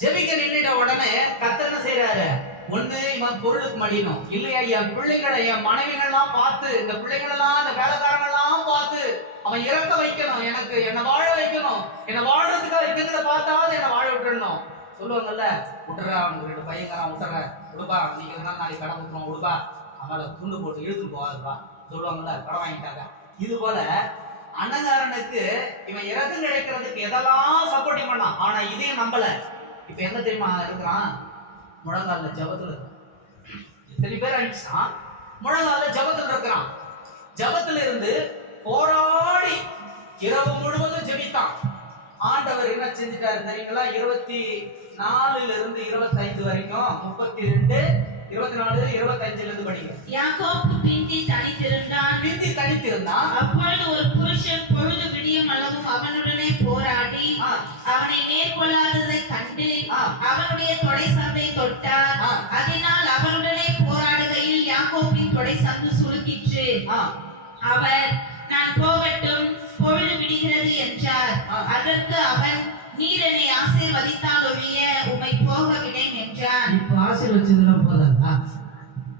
ஜெபிக்க நின்றுட்ட உடனே கர்த்தர் என்ன செய்யறாரு, ஒண்ணு இவன் பொருளுக்கு மடியணும், இல்லையா என் பிள்ளைங்களை என் மனைவிகள்லாம் பார்த்து, இந்த பிள்ளைங்களெல்லாம் இந்த வேலைக்காரங்கெல்லாம் பார்த்து அவன் இறக்க வைக்கணும், எனக்கு என்னை வாழ வைக்கணும், என்னை வாழ்றதுக்காக இருக்கிறத பார்த்தாவது என்னை வாழ விட்டுறணும் சொல்லுவாங்கல்ல. விட்டுறா, அவனுக்கு 2 பையங்கிறான், விட்டுற விடுப்பா, நீங்க இருந்தாலும் நாளைக்கு கடை கொடுத்துருவோம் விடுப்பா, அவளை துண்டு போட்டு இழுத்துட்டு போவாதுப்பா சொல்லுவாங்கல்ல, கடன் வாங்கிட்டாங்க. இது போல அண்ணங்காரனுக்கு இவன் இறந்து கிடைக்கிறதுக்கு எதெல்லாம் சப்போர்ட்டிங் பண்ணான். ஆனா இதையும் நம்பல. இப்ப என்ன தெரியுமா இருக்கிறான், முழங்கால ஜபத்துல இருக்கான். இத்தனை பேர் அனுப்பிச்சான், முழங்கால ஜபத்துல இருக்கிறான். ஜபத்துல இருந்து போராடி இரவு முழுவதும் ஜெபித்தான். ஆண்டவர் என்ன செஞ்சுட்டாரு தெரியுங்களா, 24 இருந்து 25 வரைக்கும் 32 24 25 இருந்து படிங்க. யாக்கோபு பிந்தி தனித்திருந்தான். அப்பொழுது ஒரு புருஷன் பொழுது விடியும் அளவும் அவனுடனே போராடி அவனை மேற்கொள்ளாததை கண்டு அவனுடைய தொடை சந்தை தொட்டார். அதனால் அவனுடனே போராடுகையில் யாக்கோபின் தொடை சந்து சுருக்கிற்று. அவர், நான் போகட்டும், பொழுது விடுகிறது என்றார். அதற்கு அவன், நீர் என்னை ஆசீர்வதித்தால் ஒழிய உம்மை போக விடேன் என்றான். இப்ப ஆசீர்வச்சதுல போதாதா?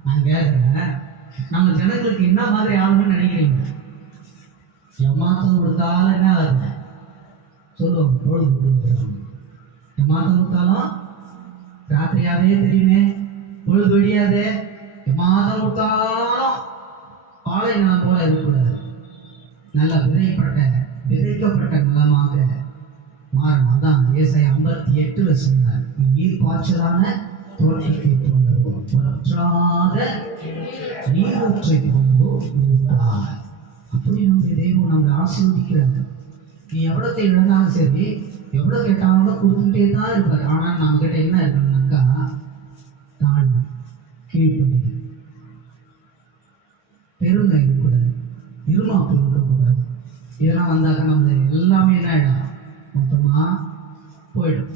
நான் கேட்கிறேன், நம்ம ஜனங்களுக்கு என்ன மாதிரி ஆளுன்னு நினைக்கிறீங்க? எம்மாத்தம் கொடுத்தாலும் என்ன ஆகுது சொல்லுவோம், பொழுது கொடுக்குறோம். எம்மாத்தம் கொடுத்தாலும் ராத்திரியாவே தெரியுமே, பொழுது வெடியாதே. எம்மாதம் கொடுத்தாலும் பாலை நிலம் போல இருக்கக்கூடாது. நல்ல விதைக்கப்பட்ட நிலமாக மாறணும். அதான் ஏசாயா 58 சொன்னார், நீர் பாய்ச்சலான தோட்டத்தை போன்றோம், பற்றாத நீரூற்றை போன்றோ இருந்தார். அப்படி நம்முடைய தெய்வம் நம்மளை ஆசீர்வதிக்கிறாங்க. நீ எவ்வளோத்தை இழந்தாலும் சரி, எவ்வளோ கேட்டாலும் கொடுத்துக்கிட்டே தான் இருப்பார். ஆனால் நம்ம கிட்ட என்ன இருக்கணும்னாக்கா, தாழ்வு, கீழ்ப்படி, பெருமை இருக்கக்கூடாது, இருமாப்பு இருக்கக்கூடாது. இதெல்லாம் வந்தாக்க நம்ம எல்லாமே என்ன ஆகிடும், மொத்தமாக போயிடும்.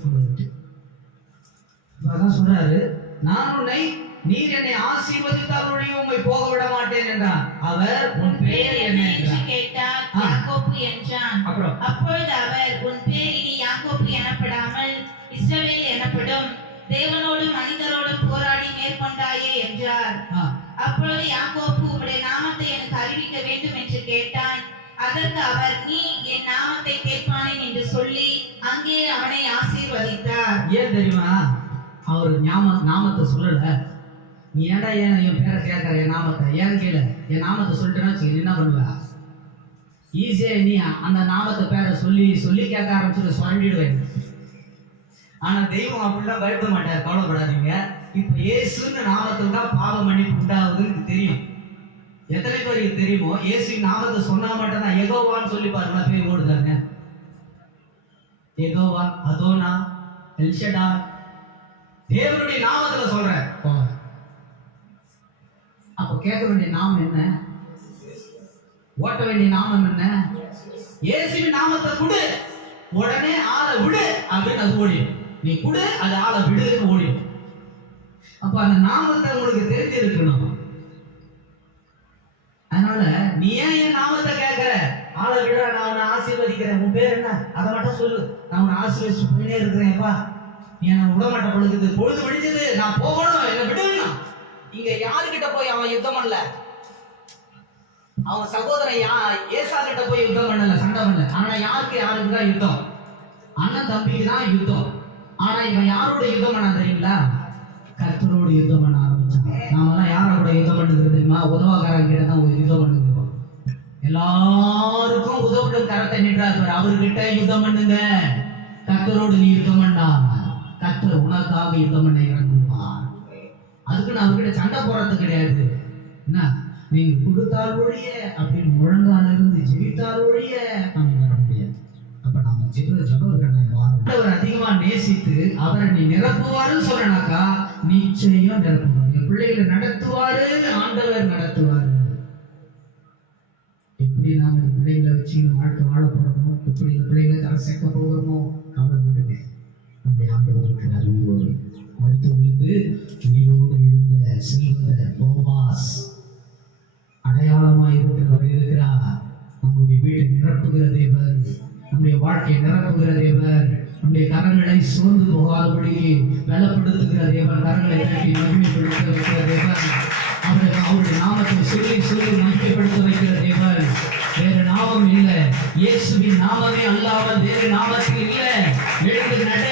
அதான் சொல்றாரு, நான் உன்னை, நீர் என்னை ஆசீர்வதித்தால் ஒழிய உம்மை போக விட மாட்டேன் என்றார். அவர், உன் பெயர் என்ன என்று கேட்டார். யாக்கோபு என்றான். அப்பொழுது அவர், உன் பேர் இனி யாக்கோபு எனப்படாமல் இஸ்ரவேல் எனப்படும், தேவனோடு மனிதரோடும் போராடி மேற்கொண்டாயே என்றார். அப்பொழுது யாக்கோபு, உம்முடைய நாமத்தை எனக்கு அறிவிக்க வேண்டும் என்று கேட்டான். அதற்கு அவர், நீ என் நாமத்தை கேட்பானேன் என்று சொல்லி அங்கே அவனை ஆசீர்வதித்தார். ஏன் தெரியுமா? அவர் நாமத்தை சொல்லல. நீ ஏன்டா என் பேரை கேட்கற, என் நாமத்தை ஏன் கேளு, என் நாமத்தை சொல்லிட்டேன்னா என்ன பண்ணுவ? ஈஸியா நீ அந்த நாமத்தை பேரை சொல்லி சொல்லி கேட்க ஆரம்பிச்சு சொல்லிடுவேன். ஆனா தெய்வம் அப்படிலாம் பயப்பட மாட்டார், கவலைப்படாதீங்க. இப்ப இயேசுன்னு நாமத்தில் தான் பாவ மன்னிப்பு உண்டாகுதுன்னு தெரியும். எத்தனை பேருக்கு தெரியுமோ? இயேசுவின் நாமத்தை சொன்னா மட்டும் தான் யெகோவான்னு சொல்லி பாருங்களா பேர் ஓடுதாங்க. யெகோவா, அதோனா, எல்ஷடா, தேவனுடைய நாமத்துல சொல்றேன். அப்ப கேட்க வேண்டிய நாமம் என்ன? ஓட்ட வேண்டிய நாமம் என்ன? இயேசுவின் நாமத்தை கொடு, உடனே ஆளை விடு அப்படின்னு அது ஓடிடும். நீ கொடு, அது ஆளை விடுன்னு ஓடிடும். அப்ப அந்த நாமத்தை உங்களுக்கு தெரிஞ்சிருக்கணும். அதனால நீ ஏன் என் நாமத்தை கேட்கிற, ஆளை விடுற, நான் உன்னை ஆசீர்வதிக்கிறேன், உன் பேர் என்ன அதை மட்டும் சொல்லு, நான் உன்னை ஆசீர்வதிச்சு போயினே இருக்கிறேன்ப்பா, நீ என்ன விடமாட்ட பொழுது, பொழுது விடிஞ்சது, நான் போகணும், என்ன விடுன்னா. இங்க யாருக்கிட்ட போய் அவன் யுத்தம் பண்ணல, அவன் சகோதரன் ஏசா கிட்ட போய் யுத்தம் பண்ணல, சண்டை பண்ணல. ஆனா யாருக்கு தான் யுத்தம்? அண்ணன் தம்பிக்கு தான் யுத்தம். ஆனா இவன் யாரோட யுத்தம் பண்ண தெரியுங்களா? கர்த்தரோட யுத்தம் பண்ண ஆரம்பிச்சான். நாமெல்லாம் யாரோட யுத்தம் பண்ணுறது தெரியுமா? உதவாக்காரன் கிட்ட தான் ஒரு யுத்தம் பண்ணுகிறோம். எல்லாருக்கும் உதவுடன் கரத்தை நின்றார், அவர்கிட்ட யுத்தம் பண்ணுங்க. கர்த்தரோடு நீ யுத்தம் பண்ணா, கர்த்தர் உனக்காக யுத்தம் பண்ண இறங்குவார். அதுக்குன்னு அவர்கிட்ட சண்டை போடுறது கிடையாது. என்ன, நீங்க கொடுத்தால் ஒழிய அப்படின்னு முழங்கால இருந்து ஜெபித்தால் ஒழிய நம்ம வர முடியாது. அப்ப நம்ம ஜெபவர் அதிகமா நேசித்து அவரை நீ நிரப்புவாருன்னு சொல்லனாக்கா நிச்சயம் நிரப்புவார். என் பிள்ளைகளை நடத்துவாரு, ஆண்டவர் நடத்துவாரு. எப்படி நாம இந்த பிள்ளைகளை வச்சு வாழ்க்கை வாழ போறோமோ, எப்படி இந்த பிள்ளைகளை தர சேர்க்க போகிறோமோ கவலை விடுங்க. நம்முடைய ஆண்டவருக்கு அறிவோடு மருத்துவ உயிரோடு இருந்த செல்வந்த போவாஸ் அடையாளமாக இருக்கிறவர் இருக்கிறார். நம்முடைய வீட்டை நிரப்புகிற தேவர், நம்முடைய வாழ்க்கையை நிரப்புகிற தேவர், நம்முடைய கரங்களை சோர்ந்து போகாதபடி பலப்படுத்துகிற தேவர், கரங்களை கட்டி மகிமைப்படுத்த வைக்கிற தேவர், அவருடைய நாமத்தை சொல்லி சொல்லி மகிமைப்படுத்த வைக்கிற தேவர். வேறு நாமம் இல்லை, இயேசுவின் நாமமே அல்லாமல் வேறு நாமத்தில் இல்லை. எழுந்து நட,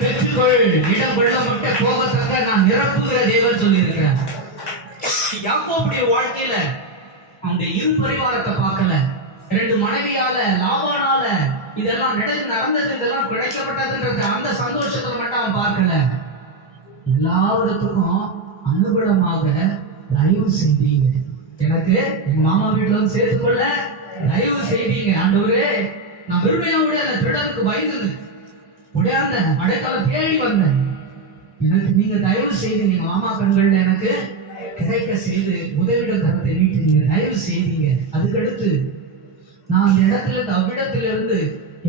பெற்றுக்கொள், இடம் கொள்ள முட்ட போகத்தக்க நான் நிரப்புகிற தேவர் சொல்லி இருக்கிறார். யாக்கோபுடைய வாழ்க்கையில அந்த இரு பரிவாரத்தை பார்க்கல, ரெண்டு மனைவியால, லாபானால இதெல்லாம் நடந்தது, இதெல்லாம் கிடைக்கப்பட்டதுன்றது அந்த சந்தோஷத்தை மட்டும் அவன் பார்க்கல. எல்லாவிடத்துக்கும் அனுகூலமாக தயவு செய்தீங்க, எனக்கு எங்க மாமா வீட்டுல வந்து சேர்த்துக்கொள்ள தயவு செய்தீங்க. ஆண்டவரே, நான் விரும்பினோட அந்த திருடனுக்கு பயந்தது உடையாந்த மழைக்காலம் தேடி வந்தேன், எனக்கு நீங்க தயவு செய்து நீங்க மாமா கண்கள்ல எனக்கு கிடைக்க செய்து உதவிட கரத்தை நீட்டு நீங்க தயவு செய்தீங்க. அதுக்கடுத்து நான் அந்த இடத்துல இருந்து அவ்விடத்திலிருந்து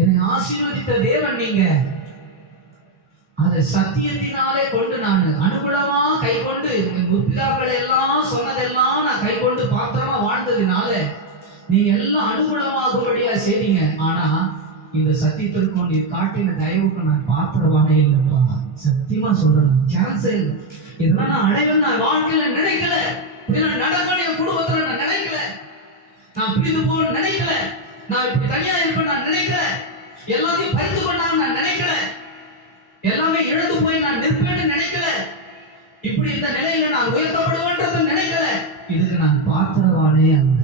என்னை ஆசீர்வதித்த தேவன் நீங்க. அதை சத்தியத்தினாலே கொண்டு நான் அனுகூலமா கை கொண்டு என் முற்பிதாக்களை எல்லாம் சொன்னதெல்லாம் நான் கை கொண்டு பாத்திரமா வாழ்ந்ததுனால நீங்க எல்லாம் அனுகூலமாகும்படியா வாழ்க்கையில செய்றீங்க. ஆனா இந்த சத்தியத்திற்கும் நீ காட்டின தயவுக்கு நான் பாத்திரவானே இல்லைப்பா. சத்தியமா சொல்றேன், சான்ஸே இல்லை. இதெல்லாம் நான் அடைவேன் நான் வாழ்க்கையில நினைக்கல. இப்படி நான் நடக்கணும் என் குடும்பத்துல நான் நினைக்கல. நான் பிரிந்து போக நினைக்கல. நான் இப்படி தனியா இருப்பேன் நான் நினைக்கல. எல்லாத்தையும் பறித்து கொண்டாங்க நான் நினைக்கல. எல்லாமே இழந்து போய் நான் நிற்பேன்னு நினைக்கல. இப்படி இந்த நிலையில நான் உயர்த்தப்படுவேன்றதை நினைக்கல. இதுக்கு நான் பாத்திரவானே அல்ல.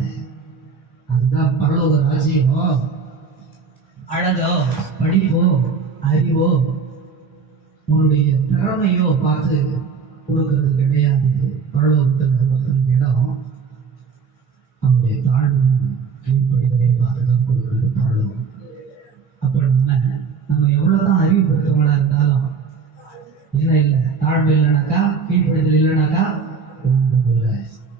அதுதான் பரலோக ராஜ்யம். அழகோ, படிப்போ, அறிவோ, உன்னுடைய திறமையோ பார்த்து கொடுக்கறது கிடையாது. பரலோகத்தில் ஒருத்தருக்கு இடம் அவனுடைய தாழ்மை கீழ்ப்படிதலை பார்த்து தான் கொடுக்கறது பரலோகம். அப்போ நம்ம எவ்வளவுதான் அறிவுப்படுத்தவங்களா இருந்தாலும் என்ன இல்லை, தாழ்மை இல்லைனாக்கா, கீழ்ப்படிதல் இல்லைனாக்கா ஒன்றும் இல்லை.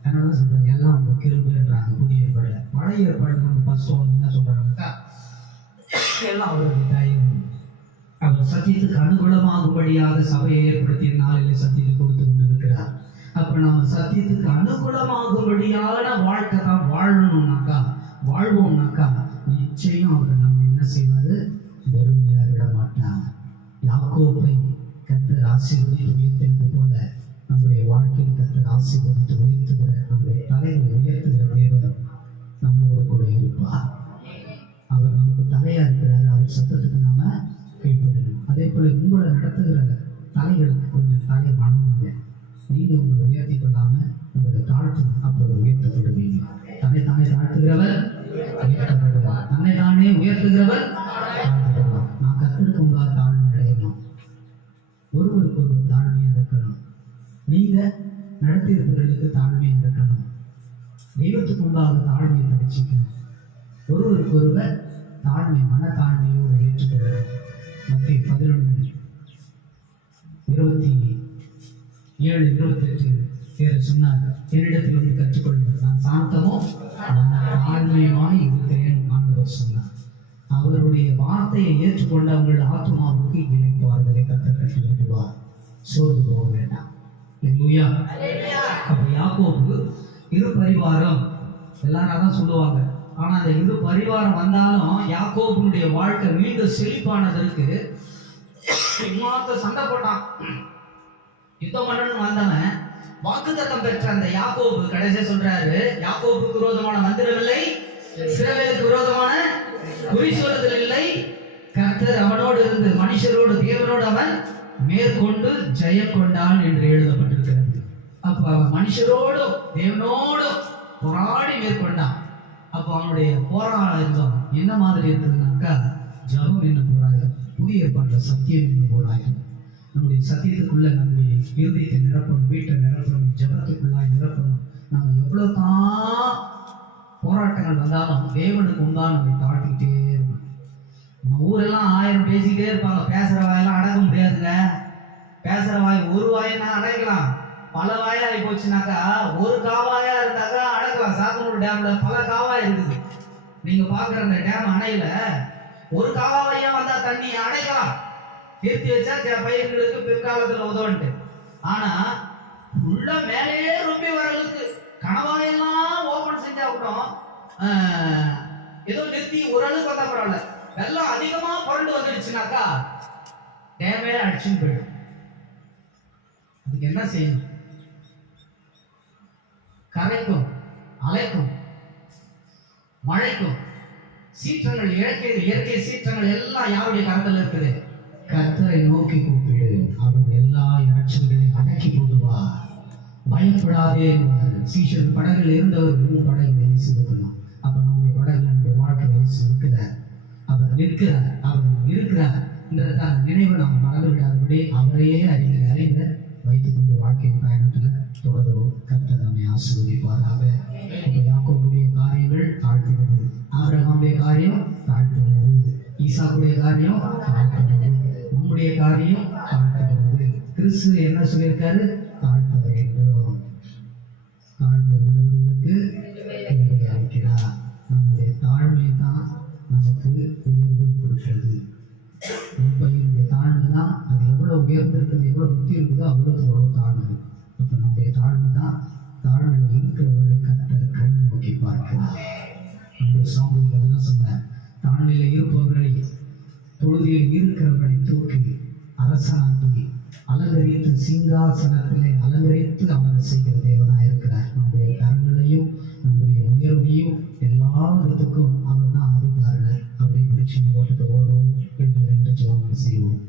அதனால சொல்றாங்க எல்லாம் அவங்க கிருபைன்றாங்க. புதிய ஏற்பாடு, பழைய ஏற்பாடு நம்ம பசுவோம் என்ன சொல்றாங்கக்கா, எல்லாம் அவருடைய தயவு. அவர் சத்தியத்துக்கு அனுகூலமாகும்படியாக சபையை ஏற்படுத்திய நாளிலே சத்தியத்தை கொடுத்து கொண்டிருக்கிறார். அப்ப நம்ம சத்தியத்துக்கு அனுகூலமாகும்படியான வாழ்க்கை தான் வாழணும்னாக்கா, வாழ்வோம்னாக்கா நிச்சயம் அவர் நம்ம என்ன செய்வாரு, வெறுமையா விட மாட்டார். யாக்கோபை கர்த்தர் ஆசீர்வதித்து உயர்த்தினது போல நம்முடைய வாழ்க்கையில் கர்த்தர் ஆசீர்வதித்து உயர்த்துகிற, நம்முடைய தலைகளை உயர்த்துகிற தேவன் நம்மோடு கூட இருப்பார். அவர் நமக்கு தலையா இருக்கிறார். அவர் சத்தத்துக்கு நாம கீழ்ப்படியணும். அதே போல உங்களை நடத்துகிற தலைகளுக்கு கொஞ்சம் தலை வணங்குங்க. நீங்க உங்களை உயர்த்தி கொள்ளாம உங்களை தாழ்த்து, அப்போது உயர்த்தப்படுவீங்க. தன்னை தானே தாழ்த்துகிறவர் உயர்த்தப்படுவார். தன்னை தானே உயர்த்துகிறவர் தாழ்த்தப்படுவார். நான் கத்திற்கு உங்களால் தாழ்மை அடையணும். ஒருவருக்கு ஒரு தாழ்மையாக இருக்கணும். நீங்க நடத்தியிருப்பவர்களுக்கு தாழ்மையாக இருக்கணும். தெய்வத்துக்கு உண்டாக தாழ்மையை படிச்சுக்கணும். ஒருவருக்கு ஒருவர் தாழ்மை, மன தாழ்மையோடு ஏற்றுக்கிறார். மத்திய 11:27-28 சொன்னார், என்னிடத்தில் வந்து கற்றுக்கொள்ளுங்கள், நான் சாந்தமும் தாழ்மையுமாய் இருக்கிறேன் ஆண்டவர் சொன்னார். அவருடைய வார்த்தையை ஏற்றுக்கொண்ட அவங்கள் ஆத்மாவுக்கு இணைப்பார்களை கர்த்தர் கட்டளையிடுவார். சோர்ந்து போக வேண்டாம். இல்லையா? அப்ப யாக்கோபு இரு பரிவாரம் எல்லாரும் அதான் சொல்லுவாங்க. ஆனா அந்த இரு பரிவாரம் வந்தாலும் யாக்கோபுடைய வாழ்க்கை மீண்டும் செழிப்பானதற்கு இன்னொருத்த சண்டை போட்டான். யுத்தம் பண்ணணும்னு வந்தவன் வாக்குத்தத்தம் பெற்ற அந்த யாக்கோபு கடைசியா சொல்றாரு, யாக்கோபுக்கு விரோதமான மந்திரமில்லை, இஸ்ரவேலுக்கு விரோதமான குறி சொல்லுதல் இல்லை. கர்த்தர் அவனோடு இருந்து மனுஷரோடு தேவனோடு அவன் மேற்கொண்டு ஜெயம் கொண்டான் என்று எழுதப்பட்டிருக்கிறது. அப்ப அவன் மனுஷரோடும் தேவனோடும் போராடி மேற்கொண்டான். அப்போ அவனுடைய போராட்டம் என்ன மாதிரி இருக்குதுனாக்கா, ஜபம் என்னும் போராயம், புதிய ஏற்பாட்டுல சத்தியம் என்னும் போராயம். நம்முடைய சத்தியத்துக்குள்ள நம்முடைய இருதயத்தை நிரப்பணும், வீட்டை நிரப்பணும், ஜபத்துக்குள்ளாய் நிரப்பணும். நம்ம எவ்வளவு தான் போராட்டங்கள் வந்தாலும் தேவனுக்கு முன்னால் நம்மை தாழ்த்திக்கிட்டே இருக்கணும். நம்ம ஊரெல்லாம் 1000 பேசிக்கிட்டே இருப்பாங்க. பேசுற வாயெல்லாம் அடக்க முடியாதுங்க. பேசுற வாய் ஒரு வாயினா அடக்கலாம், பல வாயா ஆகி போச்சுனாக்கா ஒரு காவாயா இருந்தாக்கா அடக்கலாம். சாத்தனூர் டேம்ல பல காவாய் இருக்குது. நீங்க பாக்குற அந்த டேம் அணையில ஒரு காவாயா வந்தா தண்ணி அடைக்கலாம், நிறுத்தி வச்சா பயிர்களுக்கு பிற்காலத்துல உதவன்ட்டு. ஆனா உள்ள மேலேயே ரொம்ப வர அளவுக்கு கணவாயெல்லாம் ஓபன் செஞ்சா கூட ஏதோ நிறுத்தி ஓரளவுக்கு வந்தா பரவாயில்ல. வெள்ளம் அதிகமா புரண்டு வந்துடுச்சுனாக்கா டேமே அடிச்சுன்னு போயிடும். அதுக்கு என்ன செய்யணும்? கரைக்கும், அலைக்கும், மழைக்கும், சீற்றங்கள், இயற்கை சீற்றங்கள் எல்லாம் யாருடைய கரத்தில் இருக்குது? கர்த்தரை நோக்கி கூப்பிடு, அவர் எல்லா இறைச்சல்களையும் அடக்கி போடுவார். பயப்படாதே என்பார். சீஷர் படகுல இருந்தவர் படகு செய்துக்கலாம். அப்ப நம்முடைய படகு நம்முடைய வாழ்க்கையில் இருக்கிறார், அவர் நிற்கிறார், அவர் இருக்கிறார் என்ற நினைவை நாம் மறந்து விடாதபடி அவரையே அறிந்த வைத்துக் கொண்டு வாழ்க்கையின் பயணத்துல தொடர்வோம். கர்த்தர் நம்மை ஆசீர்வதிப்பாராக. யாக்கோபுடைய காரியங்கள் தாழ்த்துகிறது, ஆபிரகாமுடைய காரியம் தாழ்த்துகிறது, ஈசாக்குடைய காரியம் தாழ்த்துகிறது, நம்முடைய காரியம் தாழ்த்துகிறது. கிறிஸ்து என்ன சொல்லியிருக்காரு? தாழ்த்த வேண்டும், தாழ்ந்த உள்ளவர்களுக்கு கிருபை அளிக்கிறார். நம்முடைய தாழ்மை தான் நமக்கு உயர்வு கொடுக்கிறது. பையனுடைய தாழ்மை தான் அது எவ்வளவு உயர்ந்திருக்கிறது, எவ்வளவு முத்தி இருக்குதோ அவ்வளவு தாழ்வு. அப்ப நம்முடைய தாழ்மை தான் தாழ்மையில் இருக்கிறவர்களை கர்த்தர் கண் நோக்கி பார்க்கிறார். நம்முடைய சாமிகள் அதெல்லாம் சொன்னார், தொழுதியில் இருக்கிறவனை தூக்கி அரசனாக்கி அலங்கரித்து சிங்காசனத்திலே அலங்கரித்து அமர செய்கிற தேவனாக இருக்கிறார். நம்முடைய கரங்களையும் நம்முடைய உயர்வையும் எல்லா விதத்துக்கும் அவர் தான் அதிகாரர். அப்படி பிடிச்சி ஓட்டத்தை ஓடுவோம், எழுந்து ஜெபம் செய்வோம்.